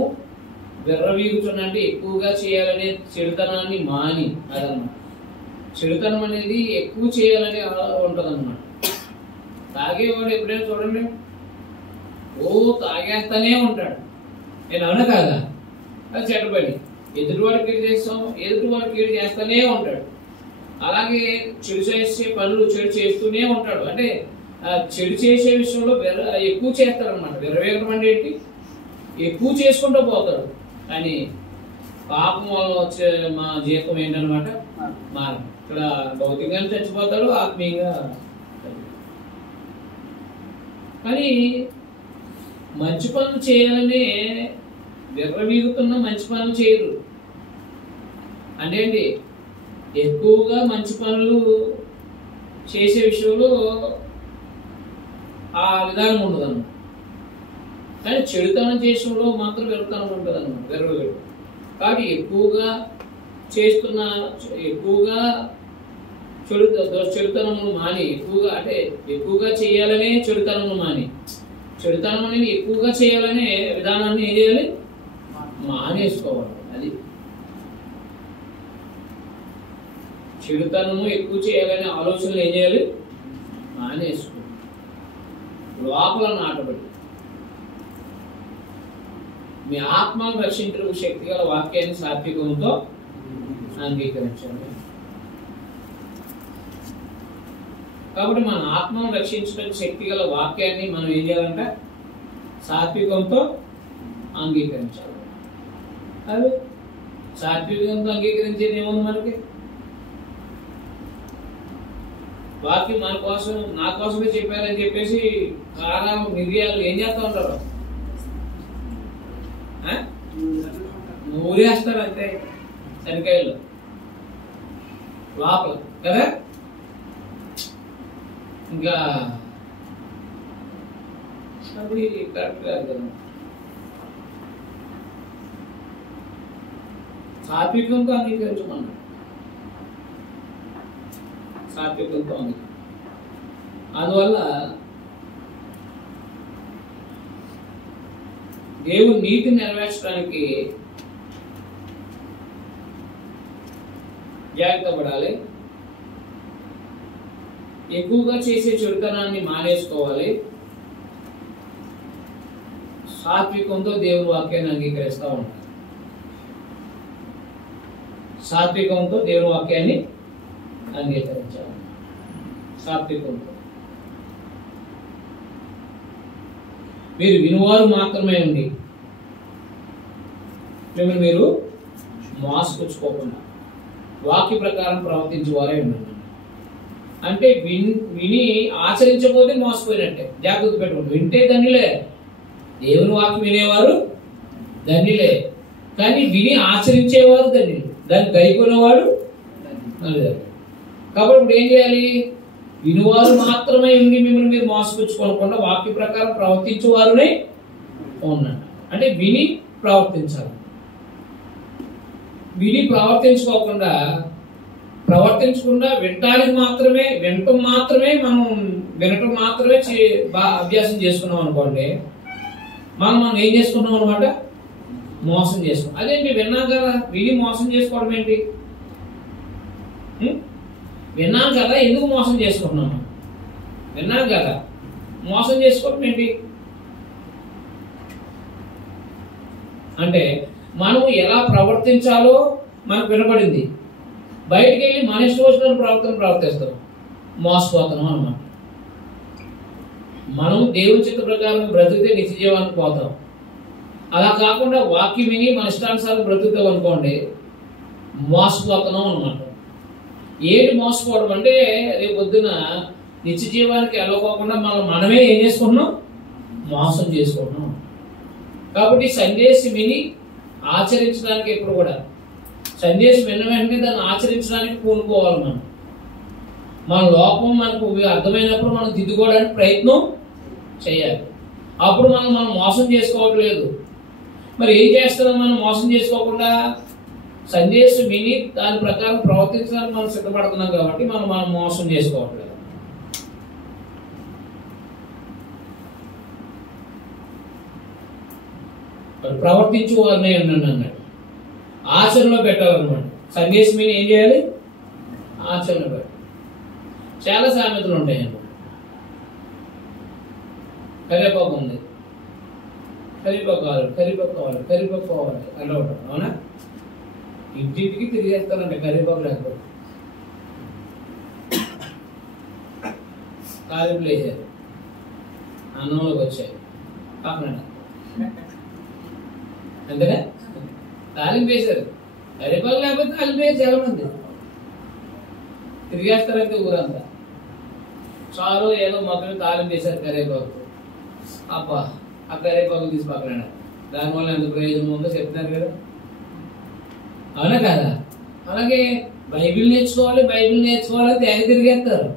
విర్రవీగుచున్న అంటే ఎక్కువగా చేయాలనే చెడుతనాన్ని మాని. అదన్నమాట. చెడుతనం అనేది ఎక్కువ చేయాలని ఉంటుంది అన్నమాట. తాగేవాడు ఎప్పుడైనా చూడండి, తాగేస్తానే ఉంటాడు. నేను అవునా కాదా? అది చెడ్డపడి. ఎదుటివాడికి కీడు చేస్తాం, ఎదుటివాడికి కీడు చేస్తూనే ఉంటాడు. అలాగే చెడు చేసే పనులు చెడు చేస్తూనే ఉంటాడు. అంటే చెడు చేసే విషయంలో ఎక్కువ చేస్తాడు అనమాట. విర్రవీగడం అంటే ఏంటి? ఎక్కువ చేసుకుంటూ పోతాడు. కానీ పాపం వల్ల వచ్చే మా జీవితం ఏంటనమాట? మారం. ఇక్కడ భౌతికంగా చచ్చిపోతాడు, ఆత్మీయంగా. కానీ మంచి పనులు చేయాలని విర్రవీగుతున్న మంచి పనులు చేయరు. అంటే ఏంటి? ఎక్కువగా మంచి పనులు చేసే విషయంలో ఆ విధానం ఉండదన్నమాట. కానీ చెడుతనం చేసినప్పుడు మాత్రం వెరుతనం ఉంటుంది అన్నమాట, వెరవగడు. కాబట్టి ఎక్కువగా చెడుతనమును మాని, ఎక్కువగా చేయాలనే చెడుతనమును మాని, చెడుతనం అనేది ఎక్కువగా చేయాలనే విధానాన్ని ఏం చేయాలి? మానేసుకోవాలి. అది చెడుతనము ఎక్కువ చేయాలనే ఆలోచనలు ఏం చేయాలి? మానేసుకోవాలి. లోపల నాటబడి మీ ఆత్మను రక్షించడానికి శక్తి గల వాక్యాన్ని సాత్వికంతో అంగీకరించాలి. కాబట్టి మన ఆత్మను రక్షించడానికి శక్తి గల వాక్యాన్ని మనం ఏం చేయాలంటే సాత్వికంతో అంగీకరించాలి. అది సాత్వికంతో అంగీకరించేది ఏముంది? మనకి వాక్యం మన కోసం, నా కోసమే చెప్పారని చెప్పేసి కారం మిరియాలు ఏం చేస్తూ ఉంటారు? ఊరేస్తారు అంతే శనికాయలు లోపల కదా. ఇంకా అది కరెక్ట్ కాదు కదా. సాత్వికంతో అంగీకరించమన్నాడు. సాత్వికంతో అందువల్ల దేవుని నీతిని నెరవేర్చడానికి జాగ్రత్త పడాలి. ఎక్కువగా చేసే చెడుతనాన్ని మానేసుకోవాలి. సాత్వికంతో దేవుని వాక్యాన్ని అంగీకరిస్తూ ఉంటారు. సాత్వికంతో దేవుని వాక్యాన్ని అంగీకరించాలి. సాత్వికంతో మీరు వినువారు మాత్రమే ఉండి మిమ్మల్ని మీరు మోసపుచ్చుకోకుండా వాక్య ప్రకారం ప్రవర్తించేవారే ఉండండి. అంటే విని ఆచరించకపోతే మోసపోయినట్టే. జాగ్రత్త పెట్టుకోండి. వింటే ధన్యులే, దేవుని వాక్యం వినేవారు ధన్యులే, కానీ విని ఆచరించేవారు ధన్యులు, దాన్ని గైకొనేవాడు ధన్యులు. కాబట్టి ఇప్పుడు ఏం చేయాలి? వినువారు మాత్రమే ఉండి మిమ్మల్ని మీరు మోసపుచ్చుకోకుండా వాక్య ప్రకారం ప్రవర్తించేవారునే ఉండండి. అంటే విని ప్రవర్తించాలి. విని ప్రవర్తించకుండా వినటం మాత్రమే మనం వినటం మాత్రమే అభ్యాసం చేసుకున్నాం అనుకోండి, మనం ఏం చేసుకున్నాం అనమాట? మోసం చేసుకున్నాం. అదేంటి? విన్నాం కదా, విని మోసం చేసుకోవడం ఏంటి? విన్నాం కదా, ఎందుకు మోసం చేసుకుంటున్నాము? విన్నాం కదా, మోసం చేసుకోవడం ఏంటి? అంటే మనం ఎలా ప్రవర్తించాలో మనకు వినపడింది, బయటికి వెళ్ళి మన ఇష్టం వచ్చిన ప్రవర్తిస్తాం, మోసపోతున్నాం అన్నమాట. మనం దేవుని చిత్త ప్రకారం బ్రతికితే నిత్య జీవానికి పోతాం. అలా కాకుండా వాక్యం విని మన ఇష్టానుసారం బ్రతుకుతాం అనుకోండి, మోసపోతున్నాం అన్నమాట. ఏంటి మోసపోవడం అంటే, రేపు పొద్దున నిత్య జీవానికి వెళ్ళకోకుండా మనమే ఏం చేసుకుంటున్నాం? మోసం చేసుకుంటున్నాం. కాబట్టి సందేశం విని ఆచరించడానికి ఎప్పుడు కూడా సందేశం విన్న వెంటనే దాన్ని ఆచరించడానికి పూనుకోవాలి. మన లోపం మనకు అర్థమైనప్పుడు మనం దిద్దుకోవడానికి ప్రయత్నం చేయాలి. అప్పుడు మనం మోసం చేసుకోవట్లేదు. మరి ఏం చేస్తున్నాం? మనం మోసం చేసుకోకుండా సందేశం విని దాని ప్రకారం ప్రవర్తించడానికి మనం సిద్ధపడుతున్నాం కాబట్టి మనం మోసం చేసుకోవట్లేదు. ప్రవర్తించు వారినే అన్నాడు. ఆచరణలో పెట్టాలన్నమాట. సందేశం విని ఏం చేయాలి? ఆచరణ పెట్టాలి. చాలా సామెతలు ఉంటాయి అన్నమాట. కరివేపాకు ఉంది, కరివేపాకు కావాలి అలా ఉంటాం. అవునా? ఇంటింటికి తిరిగేస్తారంటే కరివేపాకు లేకపోతే తాలింపులు వేసారు, అన్నంలోకి వచ్చాయి పక్కన అంతేనా? తాలింపు వేశారు, కరివేపాకు లేకపోతే తాలింపు వేసి చాలా మంది తిరిగేస్తారంటే ఊరంతా. చాలు ఏదో మొత్తం తాలింపు వేశారు కరివేపాకు. అబ్బా, ఆ కరివేపాకు తీసి పక్కన దానివల్ల ఎంత ప్రయోజనం ఉందో చెప్తున్నారు కదా. అవునా కదా? అలాగే బైబిల్ నేర్చుకోవాలి తెగ తిరిగేస్తారు.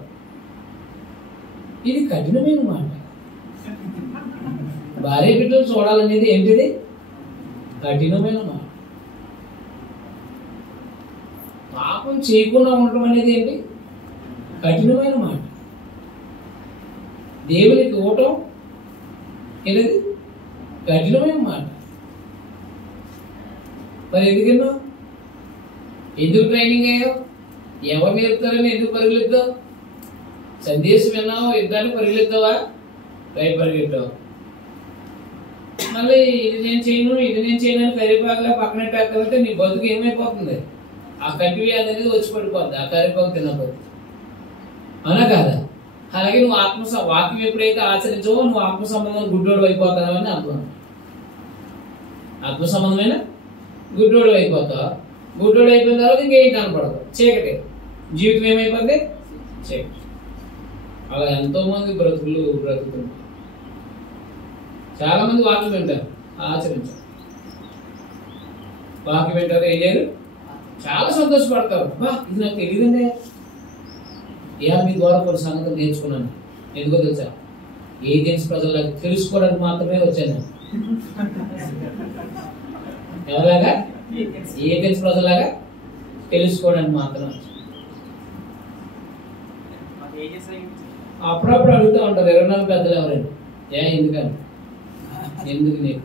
ఇది కఠినమైన మాట. భార్య బిడ్డలు చూడాలనేది ఏంటిది? కఠినమైన మాట. పాపం చేయకుండా ఉండటం అనేది ఏంటి? కఠినమైన మాట. దేవునికి ఇవ్వటం ఏది? కఠినమైన మాట. మరి ఎందుకన్నా? ఎందుకు ట్రైనింగ్ అయ్యావు? ఎవరు నేర్పుతారని ఎందుకు పరిగెత్తావు? సందేశం విన్నావు, యుద్ధాన్ని పరిగెత్తావా? రైట్ పరిగెత్తావు. మళ్ళీ ఇది నేను చేయను అని కరివేపాకులా పక్కన పెట్టకపోతే నీ బతుకు ఏమైపోతుంది? ఆ కంటి వ్యాధి అనేది వచ్చి పడిపోద్ది ఆ కరివేపాకు తినకపోతే. అవునా కాదా? అలాగే నువ్వు వాక్యం ఎప్పుడైతే ఆచరించవో నువ్వు ఆత్మ సంబంధం గుడ్డోడు అయిపోతావు అని అర్థం. ఆత్మ సంబంధమైన గుడ్డోడు అయిపోతావు. గుడ్డోడు అయిపోయిన తర్వాత ఇంకేం కనపడదు, చీకటి. జీవితం ఏమైపోద్ది? చీకటి. అలా ఎంతో మంది బ్రతుకుతుంటారు. చాలా మంది వాక్యం వింటారు, ఆచరించారు. వాక్యం వింటారు, ఏం చేయరు, చాలా సంతోషపడతారు. బా ఇది నాకు తెలియదండి. మీ ద్వారా కొన్ని సంగతులు నేర్చుకున్నాను. ఎందుకో తెలుసా? ఏథెన్స్ ప్రజలకు తెలుసుకోవడానికి మాత్రమే వచ్చాను. ఎవరిలాగా? ఏథెన్స్ ప్రజలాగా తెలుసుకోవడానికి మాత్రమే వచ్చాను. అప్పుడప్పుడు అడుగుతూ ఉంటారు 24 పెద్దలు ఎవరండి? ఎందుకని? ఎందుకు నీకు?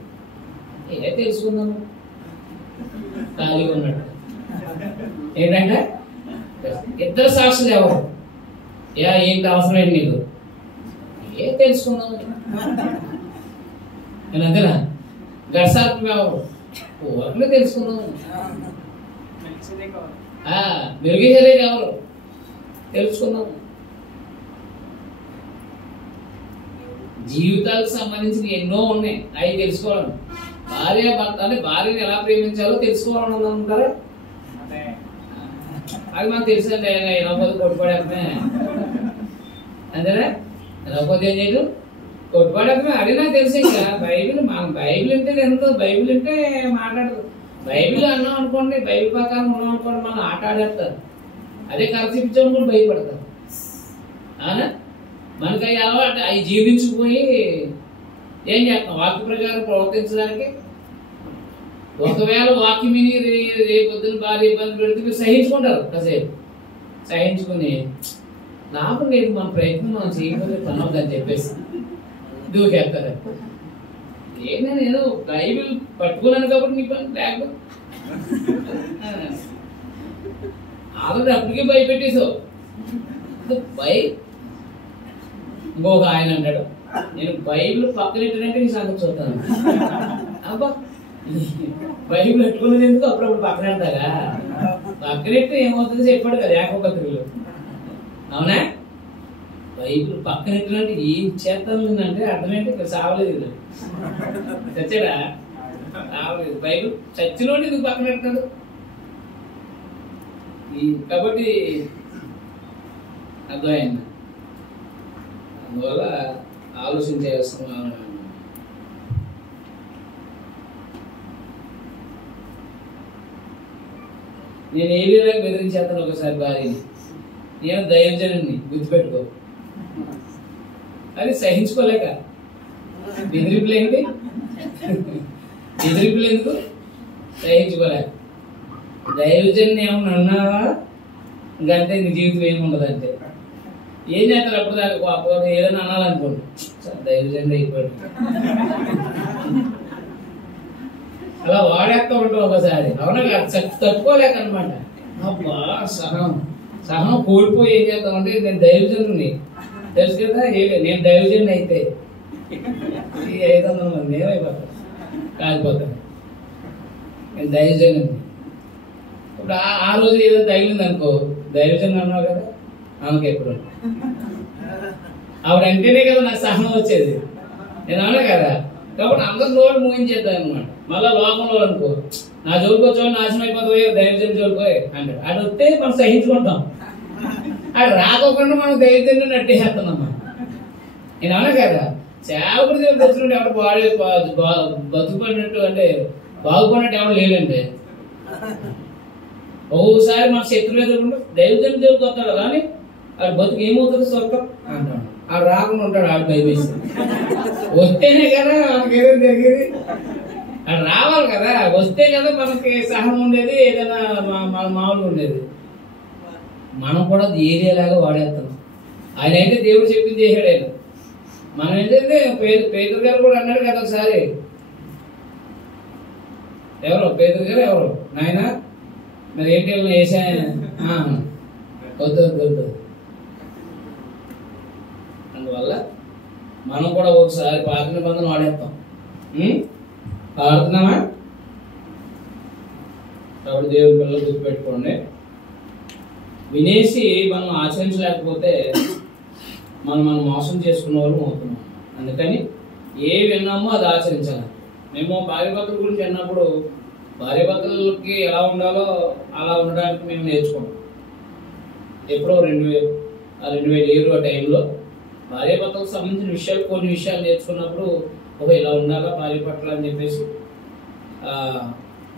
తెలుసుకుందాము. ఖాళీగా ఉన్నట్టు. ఏంటంటే ఇద్దరు సాక్షులు ఎవరు? ఏంటి అవసరమైంది నీకు? తెలుసుకుందాము. నేను అంతేనా? గడసాత్మ ఎవరు? ఊరలో తెలుసుకుందాము. మెరుగేసేదే ఎవరు? తెలుసుకుందాము. జీవితాలకు సంబంధించిన ఎన్నో ఉన్నాయి, అవి తెలుసుకోవాలి. భార్య భర్త అంటే భార్యని ఎలా ప్రేమించాలో తెలుసుకోవాలని ఉంటారా? అది మనకు తెలుసండి. వినకపోతే కొట్టుపడేమే అంతేనా? వినకపోతే ఏం చేయడం? కొట్టుపడేమే. అది నాకు తెలుసు. ఇంకా బైబిల్ అంటే ఎంతో, బైబిల్ అంటే మాట్లాడదు. బైబిల్ అన్నాం అనుకోండి, బైబిల్ ప్రకారం ఉన్నాం అనుకోండి, మనం ఆట ఆడేస్తారు. అదే కరచిపించాము కూడా భయపడతారు. అవునా? మనకి అవి అలవాటు, అవి జీవించిపోయి ఏం చేస్తాం? వాక్య ప్రకారం ప్రవర్తించడానికి. ఒకవేళ వాక్యం విని రేపొద్దున భార్య ఇబ్బంది పెడితే మీరు సహించుకుంటారు. కాసేపు సహించుకుని లాభం లేదు, మన ప్రయత్నం మనం చేయకపోతే పని అవుతుందని చెప్పేసి దూకేస్తారు. నేను బైబిల్ పట్టుకున్నాను కాబట్టి నీ పని లేకపోతే ఆల్రెడీ అప్పటికే భయపెట్టేసావు. ఇంకొక ఆయన అంటాడు, నేను బైబిల్ పక్కనెట్టానంటే నీ సంగతి చూస్తాను. అబ్బా బైబిల్ పెట్టుకున్నది ఎందుకు? అప్పుడప్పుడు పక్కన పెడతాగా. పక్కనెట్టు ఏమవుతుంది చెప్పాడు కదా ఏకపత్రికలు. అవునా? బైబిల్ పక్కనెట్టినంటే ఏం చేస్తాను అంటే అర్థమేంటి? ఇక్కడ సావలేదు, చచ్చాడా? సావలేదు. బైబిల్ చచ్చినోటి ఎందుకు పక్కన పెట్టాడు? కాబట్టి అర్థమైంది. అందువల్ల ఆలోచించేస్తున్నాను. నేను ఏలియాగా బెదిరించేస్తాను ఒకసారి భార్యని. నేను దైవజనుడిని, గుర్తుపెట్టుకో. అది సహించుకోలేక బెదిరింపులు ఏంటి? బెదిరింపులు ఎందుకు? సహించుకోలేక. దైవజన్ని ఏమన్నా అన్నావా ఇంకంతే, నీ జీవితం ఏముండదు అంతే. ఏం చేస్తారు అప్పుడు దాకా? ఏదైనా అనాలనుకోండి, దైవజండి అయిపోయాడు. అలా వాడేస్తూ ఉంటాం ఒకసారి. అవునా? తట్టుకోలేక అనమాట. అబ్బా సహనం కోల్పోయి ఏం చేస్తామంటే, నేను దైవజనుని తెలుసు కదా, నేను దైవజనుని అయితే 500 మంది ఏమైపోతాను, కాలిపోతాను. నేను దైవజనుని. ఇప్పుడు ఆ రోజు ఏదో తగిలింది అనుకో, దైవజనుని అన్నావు కదా, ఆమెకి ఎప్పుడు ఆవిడ అంటేనే కదా నాకు సహనం వచ్చేది. నేను అన్నా కదా. కాబట్టి అందరు నోళ్ళు ముగించేద్దాం అనమాట. మళ్ళీ లోకంలో అనుకో, నా జోలికి వచ్చేవాళ్ళు నాశనం అయిపోతాయి, దైవజన్ జోలిపోయి అంటాడు. అటు వస్తే మనం సహించుకుంటాం. అటు రాకోకుండా మనం దైవజన్ నట్టేసేస్తున్నామ్మా. నేను అన్నా కదా, సేవకుడి దగ్గర వచ్చినట్టు ఎవరు బతుకుపడినట్టు అంటే బాగుపడినట్టు ఎవరు లేదంటే, ఒక్కొక్కసారి మన శత్రువు ఎదుర్కొంటే దైవజన్ జోలికి వస్తాడు కానీ వాడు బతుకు ఏమవుతుంది స్వర్గం అంటాడు. ఆడు రాకుండా ఉంటాడు, ఆడు భయమేసి వస్తేనే కదా మనకి ఏదో జరిగేది. ఆడు రావాలి కదా, వస్తే కదా మనకి సహనం ఉండేది, ఏదైనా మన మామూలుగా ఉండేది. మనం కూడా ఏరియాలాగా వాడేస్తాం. ఆయన అయితే దేవుడు చెప్పింది చేశాడు. ఆయన మనం ఏంటంటే పేదరు గారు కూడా అన్నాడు కదా ఒకసారి, ఎవరు పేదరు గారు ఎవరు నాయన మరి ఏంటి వేసా వద్దు వద్దు వద్దు. అందువల్ల మనం కూడా ఒకసారి పాత నిబంధన వాడేస్తాం. ఆడుతున్నామా? కాబట్టి దేవుడి పిల్లలు గుర్తుపెట్టుకోండి, వినేసి మనం ఆచరించలేకపోతే మనం మోసం చేసుకున్న వాళ్ళు అవుతున్నాం. అందుకని ఏ విన్నామో అది ఆచరించాలి. మేము భార్యాభర్తల గురించి అన్నప్పుడు భార్యాభర్తలకి ఎలా ఉండాలో అలా ఉండడానికి మేము నేర్చుకున్నాం. ఎప్పుడో 2007 ఆ టైంలో భార్యాభర్తలకు సంబంధించిన విషయాలు కొన్ని విషయాలు నేర్చుకున్నప్పుడు ఇలా ఉండాలా భార్య పట్ల అని చెప్పేసి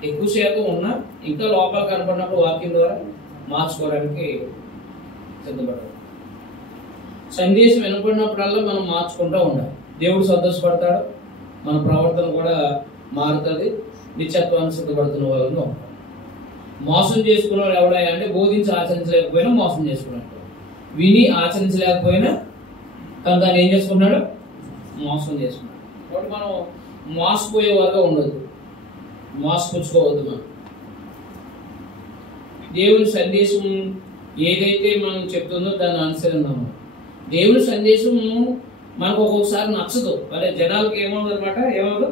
ఎక్కువ శాతం ఉన్నా ఇంకా లోపాలు కనపడినప్పుడు వాక్యం ద్వారా మార్చుకోవడానికి సిద్ధపడాలి. సందేశం వినపడినప్పుడల్లా మనం మార్చుకుంటూ ఉండాలి. దేవుడు సంతోషపడతాడు, మన ప్రవర్తన కూడా మారుతుంది, నిత్యత్వాన్ని సిద్ధపడుతున్న వాళ్ళని ఉంటాం. మోసం చేసుకున్న వాళ్ళు ఎవడైనా అంటే బోధించి ఆచరించలేకపోయినా మోసం చేసుకున్నట్టు, విని ఆచరించలేకపోయినా తను దాన్ని ఏం చేసుకున్నాడు? మోసం చేసుకున్నాడు. కాబట్టి మనం మోసపోయేవారుగా ఉండదు, మోసపుచ్చుకోవద్దు. మనం దేవుని సందేశం ఏదైతే మనం చెప్తుందో దాన్ని అనుసరిద్దాము. దేవుని సందేశము మనకు ఒక్కొక్కసారి నచ్చదు, అదే జనాలకి ఏమవుతుంది అనమాట, ఏమవుదు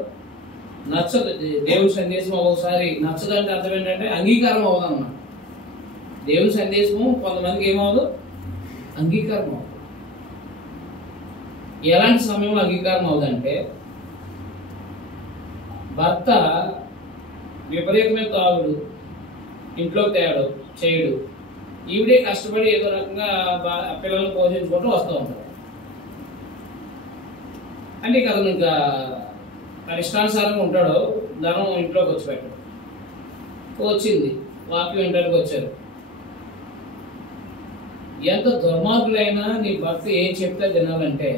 నచ్చదు. దేవుని సందేశం ఒక్కొక్కసారి నచ్చదు అంటే అర్థం ఏంటంటే అంగీకారం అవ్వదు అన్నమాట. దేవుని సందేశము కొంతమందికి ఏమవుదు? అంగీకారం అవ్వదు. ఎలాంటి సమయంలో అంగీకారం అవుదంటే, భర్త విపరీతమైన తాగుడు, ఇంట్లోకి తేడు చేయడు, ఈవిడే కష్టపడి ఏదో రకంగా పిల్లల్ని పోషించుకుంటూ వస్తూ ఉంటారు. అంటే ఇక అతను ఇంకా ఇష్టానుసారంగా ఉంటాడు, ధనం ఇంట్లోకి వచ్చి పెట్టాడు. వచ్చింది వాక్యం వినడానికి వచ్చారు. ఎంత దుర్మార్గులైనా నీ భర్త ఏం చెప్తే తినాలంటే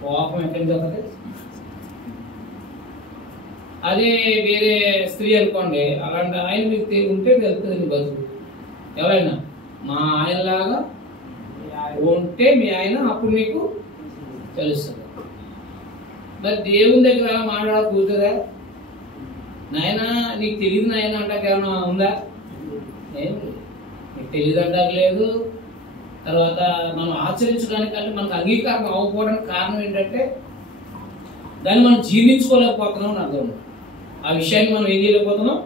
కోపం ఎక్కడి నుంచి వస్తుంది? అదే వేరే స్త్రీ అనుకోండి, అలాంటి ఆయన మీకు ఉంటే తెలుస్తుంది నీ బతుకు. ఎవరైనా మా ఆయనలాగా ఉంటే మీ ఆయన అప్పుడు నీకు తెలుస్తుంది. మరి దేవుని దగ్గర మాట్లాడ కూర్చుదా? నాయన నీకు తెలియదు నాయన అంటాక ఏమైనా ఉందా? ఏం నీకు తెలియదు అంటాక లేదు. తర్వాత మనం ఆచరించడానికంటే మనకు అంగీకారం అవ్వకపోవడానికి కారణం ఏంటంటే దాన్ని మనం జీర్ణించుకోలేకపోతున్నాం అని అర్థం. ఆ విషయాన్ని మనం ఏం చేయలేకపోతున్నాం,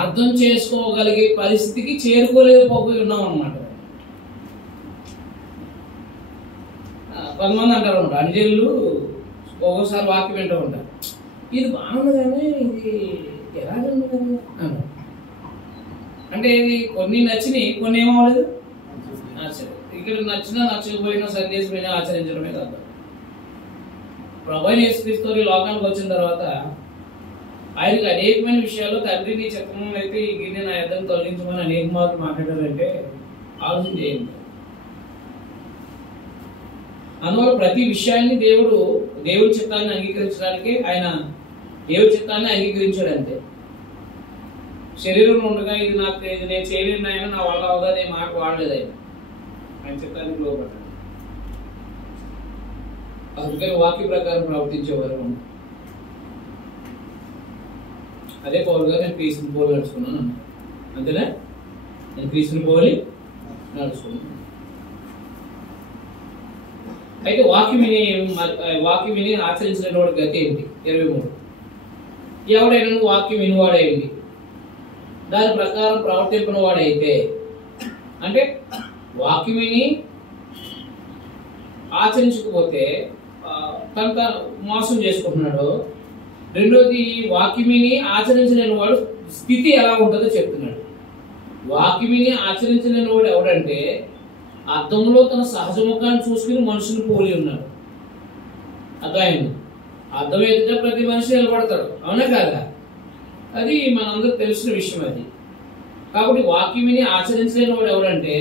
అర్థం చేసుకోగలిగే పరిస్థితికి చేరుకోలేకపోయి ఉన్నాం అన్నమాట. కొంతమంది అంటారు అనమాట, అంజలు ఒక్కోసారి వాక్యం వింటూ ఉంటారు, ఇది బాగుంది కానీ ఇది ఎలాగంది కానీ అన్నారు. అంటే ఇది కొన్ని నచ్చినాయి, కొన్ని ఏమవ్వలేదు నచ్చలేదు. ఇక్కడ నచ్చినా నచ్చకపోయినా సందేశమైనా ఆచరించడమే కాదు. ప్రభువైన యేసుక్రీస్తు ఈ లోకానికి వచ్చిన తర్వాత ఆయనకు అనేకమైన విషయాల్లో తండ్రి నీ చిత్తము అయితే ఈ గిన్నె నా యుద్ధం తొలగించమని అనేక మార్లు మాట్లాడారంటే ఆలోచన చేయండి. అందువల్ల ప్రతి విషయాన్ని దేవుడి చిత్తాన్ని అంగీకరించడానికి ఆయన దేవుడి చిత్తాన్ని అంగీకరించాడు అంతే. శరీరం ఉండగా ఇది నేను చేయలేను ఆయన, నా వల్ల అవదా అనే మాట వాడలేదు ఆయన చిత్తానికి లోపడ్డాడు. అందుకని వాక్య ప్రకారం ప్రవర్తించేవారు. అదే పౌలు గారు నేను క్రీస్తుని పోలి నడుచుకున్నాను అన్న, అంతేనా? నేను క్రీస్తుని పోలి నడుచుకున్నాను. అయితే వాక్యం విని ఆచరించిన వాడి గతి ఏంటి? 23 ఎవడైనా వాక్యం వినివాడేంటి, దాని ప్రకారం ప్రవర్తించిన వాడైతే, అంటే వాక్యం విని ఆచరించకపోతే తనకు మోసం చేసుకుంటున్నాడు. రెండోది వాక్యం విని ఆచరించలేని వాడు స్థితి ఎలా ఉంటుందో చెప్తున్నాడు. వాక్యం విని ఆచరించలేని వాడు ఎవడంటే అద్దంలో తన సహజ ముఖాన్ని చూసుకుని మనుషుని పోలి ఉన్నాడు. అర్థమైంది? అర్థం ఎదుట ప్రతి మనిషి నిలబడతాడు, అవునా కాదా? అది మనందరూ తెలిసిన విషయం అది. కాబట్టి వాక్యం విని ఆచరించలేని వాడు ఎవడంటే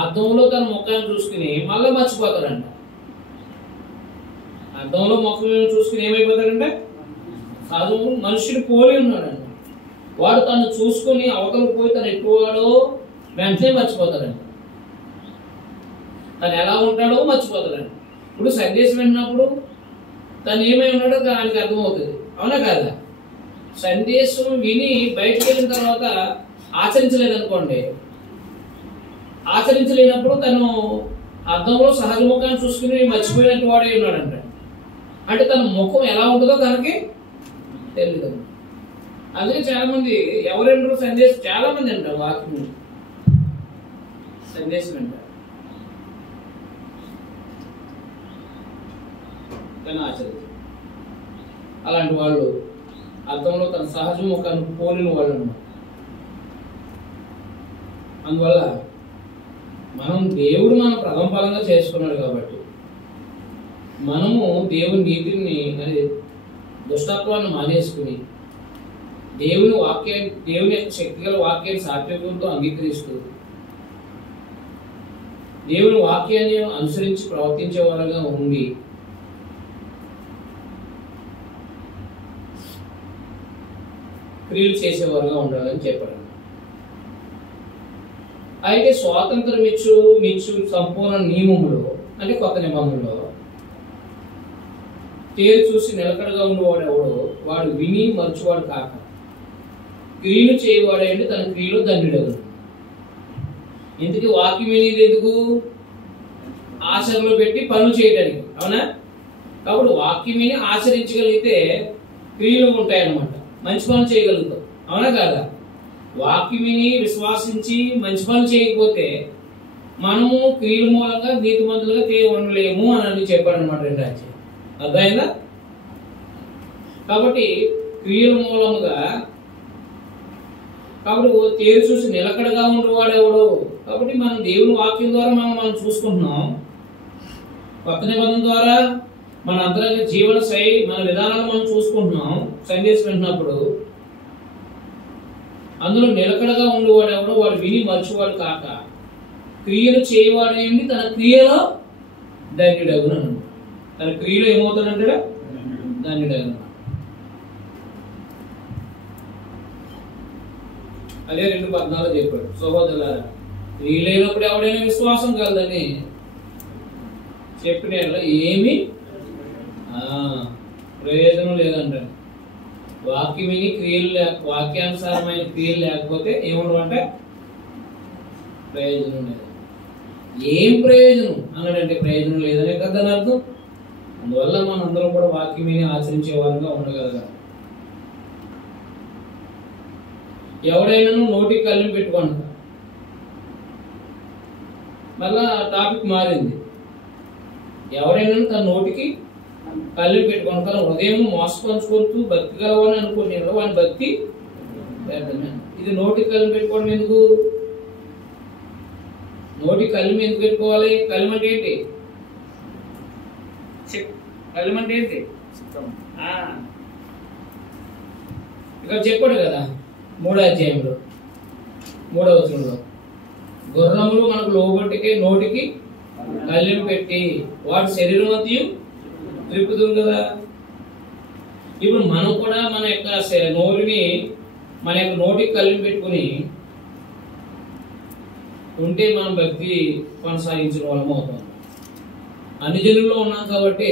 అద్దంలో తన ముఖాన్ని చూసుకుని మళ్ళీ మర్చిపోతాడంట. అద్దంలో ముఖం చూసుకుని ఏమైపోతాడంటే సహజము మనుషుడు పోలి ఉన్నాడంట. వాడు తను చూసుకుని అవతలకు పోయి తను ఎక్కువవాడో వెంటనే మర్చిపోతాడంట. తను ఎలా ఉంటాడో మర్చిపోతాడంట. ఇప్పుడు సందేశం విన్నప్పుడు తను ఏమై ఉన్నాడో దానికి అర్థమవుతుంది, అవునా కాదా? సందేశం విని బయటకు వెళ్ళిన తర్వాత ఆచరించలేదనుకోండి, ఆచరించలేనప్పుడు తను అద్దంలో సహజ ముఖాన్ని చూసుకుని మర్చిపోయినట్టు వాడే ఉన్నాడంట. అంటే తన ముఖం ఎలా ఉంటుందో తనకి తెలియదు. అందుకే చాలా మంది ఎవరెంటారు సందేశం, చాలా మంది అంటారు వాక్యం సందేశం అంటారు కానీ ఆచరించారు. అలాంటి వాళ్ళు అర్థంలో తన సహజ ముఖాన్ని పోలిన వాళ్ళు అన్నమాట. అందువల్ల మనం దేవుడు మన ప్రథమ ఫలంగా చేసుకున్నాడు కాబట్టి మనము దేవుని నీతిని అది దుష్టత్వాన్ని మానేసుకుని దేవుని వాక్యాన్ని, దేవుని యొక్క శక్తిగల వాక్యాన్ని సాత్వికంతో అంగీకరిస్తూ దేవుని వాక్యాన్ని అనుసరించి ప్రవర్తించే వారుగా ఉండి క్రియలు చేసేవారుగా ఉండాలని చెప్పాడు. అయితే స్వాతంత్రం మిచ్చు సంపూర్ణ నియమములో అంటే కొత్త నిబంధనలో తేరు చూసి నిలకడగా ఉండేవాడు ఎవడో వాడు విని మర్చివాడు కాక క్రియలు చేయవాడంటే తన క్రియలో దండుడు. ఎందుకు వాక్యం అనేది? ఎందుకు? ఆచరణలో పెట్టి పనులు చేయడానికి, అవునా? కాబట్టి వాక్యం ఆచరించగలిగితే క్రియలు ఉంటాయన్నమాట, మంచి పనులు చేయగలుగుతాం, అవునా కాదా? వాక్యమిని విశ్వాసించి మంచి పనులు చేయకపోతే మనము క్రియల మూలంగా నీతిమంతులుగా ఉండలేము అని చెప్పాడు అనమాట. రెండో అధ్యాయం అర్థమైందా? కాబట్టి క్రియల మూలముగా కాబట్టి తేరు చూసి నిలకడగా ఉండేవాడెవడో. కాబట్టి మనం దేవుని వాక్యం ద్వారా మనం చూసుకుంటున్నాం. కొత్త నిబంధన ద్వారా మన అంతరంగ జీవన శైలి, మన విధానాలు మనం చూసుకుంటున్నాం. సందేశం వింటున్నప్పుడు అందులో నిలకడగా ఉండేవాడు ఎవడో వాడు విని మర్చివాడు కాక క్రియలు చేయవాడేంటి తన క్రియలో ధన్యుడగును. తన క్రియలో ఏమవుతాడంటే ధన్యుడగును. అదే 2:14 చెప్పాడు. సహోదరులారా, క్రియలేనప్పుడు ఎవడైనా విశ్వాసం కలదని చెప్పిన ఏమి ప్రయోజనం లేదంటాడు. వాక్యమిని క్రియలు వాక్యానుసారమైన క్రియలు లేకపోతే ఏముండవంటే ప్రయోజనం లేదు. ఏం ప్రయోజనం అన్నాడంటే ప్రయోజనం లేదనే కదా అర్థం. అందువల్ల మనందరం కూడా వాక్యమిని ఆచరించే వారుగా ఉండగలగాలి. ఎవడైనా నోటికి కళ్ళని పెట్టుకోండి. మళ్ళా టాపిక్ మారింది. ఎవడైనా తన నోటికి కళ్ళు పెట్టుకోండి. కానీ ఉదయం మోసపంచుకుంటూ భక్తి కలవాలని అనుకునేవాడు వాని భక్తి వ్యర్థమే. ఇది నోటికి కళ్ళు పెట్టుకోవడం ఎందుకు? నోటికి కళ్ళు ఎందుకు పెట్టుకోవాలి? కళ్ళు అంటే ఏంటి? కళ్ళు అంటే ఏంటి? ఇక్కడ చెప్పాడు కదా 3వ అధ్యాయంలో 3వ వచనంలో, గుర్రములు మనకు లోబట్టికే నోటికి కళ్ళెం పెట్టి వాటి శరీరం అంతయు త్రిప్పుతుంది కదా. ఇప్పుడు మనం కూడా మన యొక్క నోరుని మన యొక్క నోటికి కళ్ళెం పెట్టుకుని ఉంటే మనం భక్తి కొనసాగించిన వాళ్ళం అవుతాం. అన్ని జనుల్లో ఉన్నాం కాబట్టి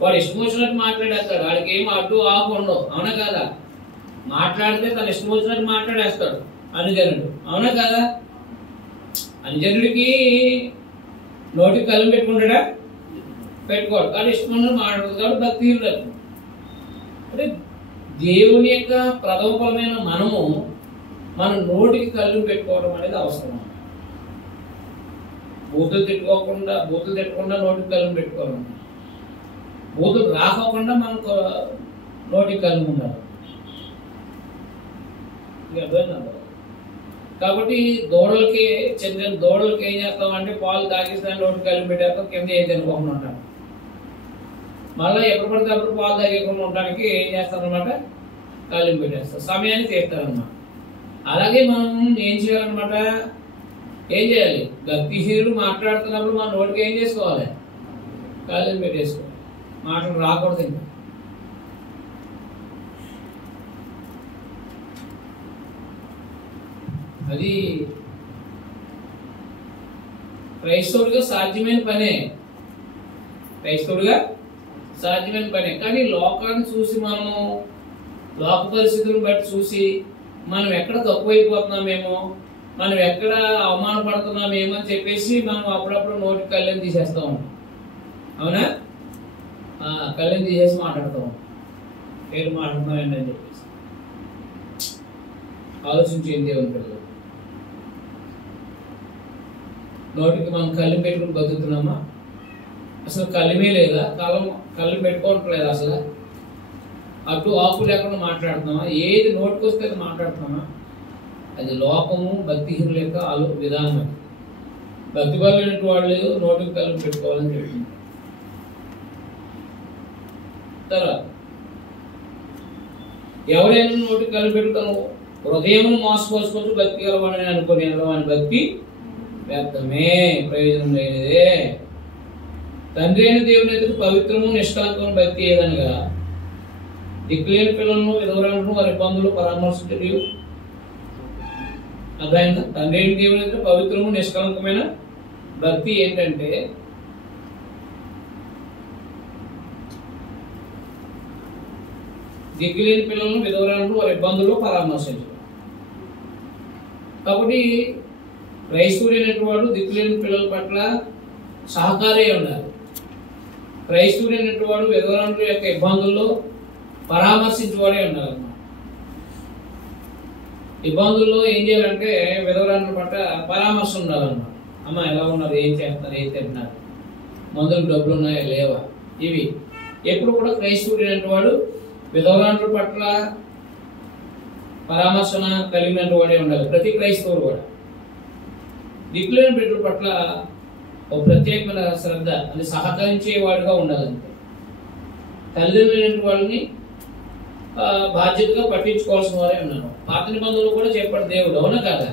వాడు ఇష్టం వచ్చినట్టు మాట్లాడేస్తాడు. వాడికి ఏం అడ్డు ఆపు ఉండవు, అవునా కాదా? మాట్లాడితే తన ఇష్టం వచ్చినట్టు మాట్లాడేస్తాడు అనుజనుడు, అవునా కాదా? అనుజనుడికి నోటికి కళ్ళు పెట్టుకుంటాడా? పెట్టుకోడు. కానీ ఇష్టం ఉన్నట్టు మాట్లాడదు కాబట్టి భక్తి లేదు. అంటే దేవుని యొక్క ప్రథమ ఫలమైన మనము మన నోటికి కళ్ళు పెట్టుకోవడం అనేది అవసరం. బూతులు తిట్టుకోకుండా నోటికి కళ్ళు పెట్టుకోవాలి. బూతులు రాకోకుండా మనకు నోటికి కళ్ళు ఉండాలి. కాబట్టి దూడలకి చెందిన దూడలకి ఏం చేస్తాం అంటే పాలు తాగిస్తాను నోటికి కలిపి పెట్టేస్తాం, కింద ఏం తినుకోకుండా ఉంటాను. మళ్ళీ ఎప్పుడు పడితే అప్పుడు పాలు తాగకుండా ఉండడానికి ఏం చేస్తారనమాట? కలిపి పెట్టేస్తాం, సమయాన్ని తీస్తారనమాట. అలాగే మనం ఏం చేయాలన్నమాట? ఏం చేయాలి? భక్తిహీనుడు మాట్లాడుతున్నప్పుడు మన నోటికి ఏం చేసుకోవాలి? కాలేజీ పెట్టేసుకోవాలి. మాటలు రాకూడదు. ఇంకా అది క్రైస్తవుడిగా సాధ్యమైన పనే, క్రైస్తవుడిగా సాధ్యమైన పనే. కానీ లోకాన్ని చూసి మనము, లోక పరిస్థితులను బట్టి చూసి మనం ఎక్కడ తక్కువైపోతున్నామేమో, మనం ఎక్కడ అవమానపడుతున్నామేమో అని చెప్పేసి మనం అప్పుడప్పుడు నోటికి కళ్ళెం తీసేస్తూ ఉంటాం. అవునా? కళ్ళెం తీసేసి మాట్లాడుతూ ఉంటాం. ఏడు మాట్లాడుతున్నామండి అని చెప్పేసి. ఆలోచించేది దేవుని పిల్లలు. నోటికి మనం కళ్ళు పెట్టుకుని బతుకుతున్నామా? అసలు కళ్ళమే లేదా? కళ్ళు పెట్టుకోవట్లేదు అసలు. అటు ఆపు లేకుండా మాట్లాడుతున్నామా? ఏది నోటికి వస్తే అది మాట్లాడుతున్నామా? అది లోకము, భక్తిహీనుల యొక్క విధానం. అది భక్తి పరులైన వాళ్ళు నోటికి కళ్ళు పెట్టుకోవాలని చెప్తుంది. తర్వాత ఎవరైనా నోటికి కళ్ళు పెట్టుతాను హృదయం మోసపోసుకొచ్చు భక్తి గలవాడని అనుకుని వాని భక్తి వ్యర్థమే, ప్రయోజనం లేనిదే. తండ్రి అయిన దేవుని ఎదురు పవిత్రము నిష్కలంకమైన భక్తి ఏదనగా దిక్కులేని పిల్లలను, విధవరాలను, వారి ఇబ్బందులు పరామర్శించు. అర్థమైందా? తండ్రి అయిన దేవుని ఎదురు పవిత్రము నిష్కలంకమైన భక్తి ఏంటంటే దిక్కులేని పిల్లలను, విధవరాలను, వారి ఇబ్బందులు పరామర్శించు. కాబట్టి క్రైస్తవుడైనటువంటి వాడు దిక్కులేని పిల్లల పట్ల సహకారే ఉండాలి. క్రైస్తవుడైనటువంటి వాడు విధవరాల యొక్క ఇబ్బందుల్లో పరామర్శించేవాడే ఉండాలన్నమాట. ఇబ్బందుల్లో ఏం చేయాలంటే విధవరాల పట్ల పరామర్శ ఉండాలన్నమాట. అమ్మ ఎలా ఉన్నారు, ఏం చేస్తున్నారు, ఏం తింటున్నారు, మందులకు డబ్బులు ఉన్నాయా లేవా, ఇవి ఎప్పుడు కూడా క్రైస్తవుడైనటువంటి వాడు విధవరాల పట్ల పరామర్శన కలిగినటువంటి వాడే ఉండాలి. ప్రతి క్రైస్తవుడు కూడా దిక్కులేని బిడ్డల పట్ల ఒక ప్రత్యేకమైన శ్రద్ధ, అది సహకరించేవాడుగా ఉండాలంటే తల్లిదండ్రులైన వాళ్ళని బాధ్యతగా పట్టించుకోవాల్సిన వారే ఉన్నారు. పాత నిబంధనలు కూడా చెప్పాడు దేవుడు. అవునా కాదా?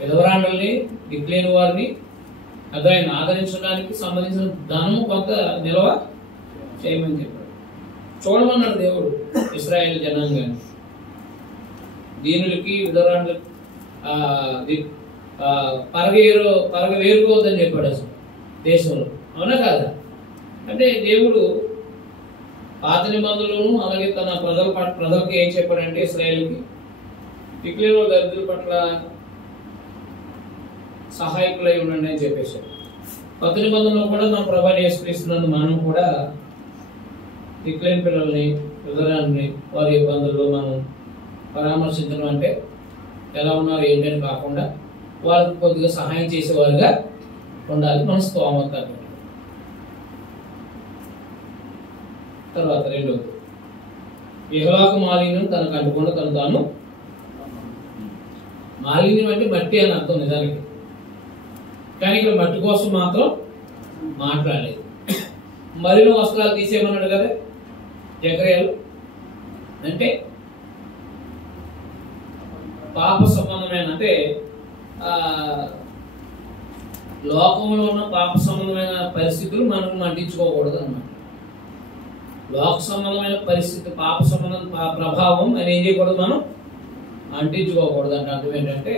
విధవరాండ్రుల్ని, దిక్కులేని వారిని ఆయన ఆదరించడానికి సంబంధించిన ధనము కొంత నిల్వ చేయమని చెప్పాడు. చూడమన్నాడు దేవుడు ఇశ్రాయేలు జనాంగాన్ని. దీనులకి, విధవరాండ్రులకి పరగవేరుకోవద్దని చెప్పాడు అసలు దేశంలో. అవునా కాదా? అంటే దేవుడు పాత నిబంధనలను అలాగే తన ప్రజలకు ఏం చెప్పాడంటే ఇశ్రాయేలుకి దిక్కులేని దరిద్రుల పట్ల సహాయకులై ఉండండి అని చెప్పేశాడు. కొత్త నిబంధనలో కూడా మన ప్రభాని యేసుక్రీస్తునందు మనం కూడా దిక్కులేని పిల్లల్ని, విధవరాన్ని, వారి ఇబ్బందుల్లో మనం పరామర్శించడం అంటే ఎలా ఉన్నారు ఏంటని కాకుండా వాళ్ళకి కొద్దిగా సహాయం చేసేవారుగా ఉండాలి మన స్తోమత. తర్వాత రెండవది ఇహలోక మాలిన్యం తనకు అంటకుండా తను తాను. మాలిన్యం అంటే మట్టి అని అర్థం నిజానికి, కానీ ఇక్కడ మట్టి కోసం మాత్రం మాట్లాడలేదు. మరిన వస్త్రాలు తీసేయమన్నాడు కదా జకర్యాలు. అంటే పాప సంబంధమైన, అంటే లోకంలో ఉన్న పాప సంబంధమైన పరిస్థితులు మనం మండించుకోకూడదు అన్నమాట. లోక సంబంధమైన పరిస్థితి, పాప సంబంధం ప్రభావం అని ఏం చేయకూడదు, మనం అంటించుకోకూడదు. అంటే అర్థం ఏంటంటే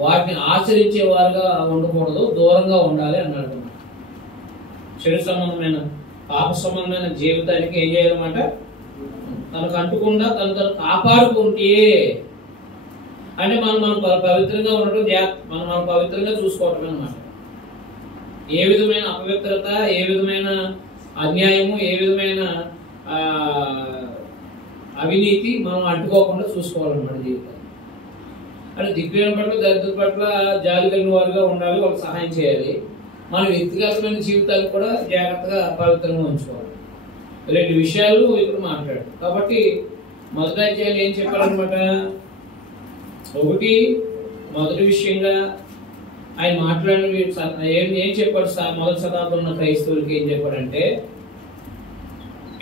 వాటిని ఆచరించేవారుగా ఉండకూడదు, దూరంగా ఉండాలి అన్నాడు. చెడు సంబంధమైన, పాప సంబంధమైన జీవితానికి ఏం చేయాలన్నమాట, తనకు అంటకుండా తను కాపాడుకుంటే, అంటే మనం పవిత్రంగా ఉండటం, మనం పవిత్రంగా చూసుకోవటం అన్నమాట. ఏ విధమైన అపవిత్రత, ఏ విధమైన అన్యాయము, ఏ విధమైన అవినీతి మనం అడ్డుకోకుండా చూసుకోవాలన్నమాట జీవితాన్ని. అంటే దిక్కులేని పట్ల, దరిద్రుల పట్ల జాలి కలిగిన వారుగా ఉండాలి, వాళ్ళకి సహాయం చేయాలి. మన వ్యక్తిగతమైన జీవితాలు కూడా జాగ్రత్తగా పవిత్రంగా ఉంచుకోవాలి. రెండు విషయాలు ఇప్పుడు మాట్లాడు. కాబట్టి మొదటి అధ్యాయులు ఏం చెప్పారనమాట, ఒకటి మొదటి విషయంగా ఆయన మాట్లాడిన ఏం చెప్పాడు, మొదటి శతాబ్దంలో ఉన్న క్రైస్తవులకి ఏం చెప్పాడంటే,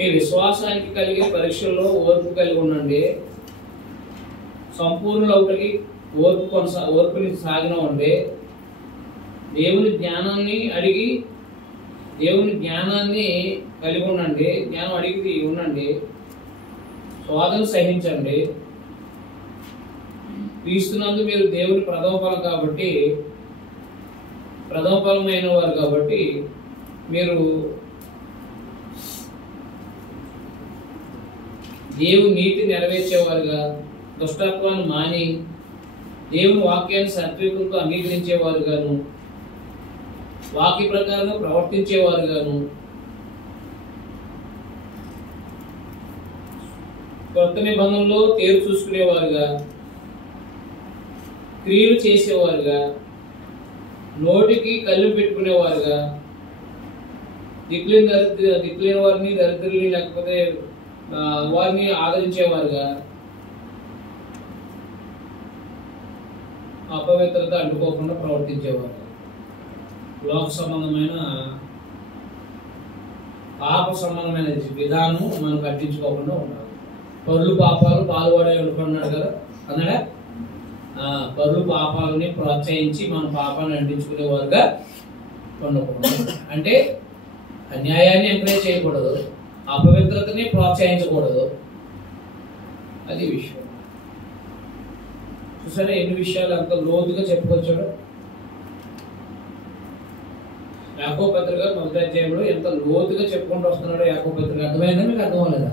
ఈ విశ్వాసానికి కలిగే పరీక్షల్లో ఓర్పు కలిగి ఉండండి, సంపూర్ణులవుటకి ఓర్పుని సాగిన ఉండే దేవుని జ్ఞానాన్ని అడిగి దేవుని జ్ఞానాన్ని కలిగి ఉండండి, జ్ఞానం అడిగి ఉండండి, శోధన సహించండి. క్రీస్తునందు మీరు దేవుని ప్రథమ ఫలం కాబట్టి, ప్రథమ ఫలమైన వారు కాబట్టి మీరు దేవుని నీతి నెరవేర్చేవారుగా, దుష్టత్వాన్ని మాని దేవుని వాక్యాన్ని సత్వికంతో అంగీకరించేవారుగాను, వాక్య ప్రకారంగా ప్రవర్తించేవారుగాను, కొత్త నిబంధనలో తేరు చూసుకునేవారుగా, క్రియలు చేసేవారుగా, నోటికి కళ్ళు పెట్టుకునేవారుగా, దిక్కులేని వారిని, దరిద్రుల్ని లేకపోతే వారిని ఆదరించేవారుగా, అపవిత్రత అంటుకోకుండా ప్రవర్తించేవారు. లోక సంబంధమైన పాప సంబంధమైన విధానం మనం కట్టించుకోకుండా ఉండాలి. పరులు పాపాలు పాల్పడే అనుకున్నాడు కదా అన్నాడా. పరులు పాపాలని ప్రోత్సహించి మన పాపాలను అంటించుకునేవారుగా ఉండకూడదు. అంటే అన్యాయాన్ని ఎంకరేజ్ చేయకూడదు, అపవిత్రతని ప్రోత్సహించకూడదు. అది విషయం. చూసారా ఎన్ని విషయాలు అంత లోతుగా చెప్పుకొచ్చాడు. యాకోబు పత్రిక 1వ అధ్యాయంలో ఎంత లోతుగా చెప్పుకుంటూ వస్తున్నాడో యాకోబు పత్రిక. అర్థమైందా మీకు? అర్థం అవ్వలేదా?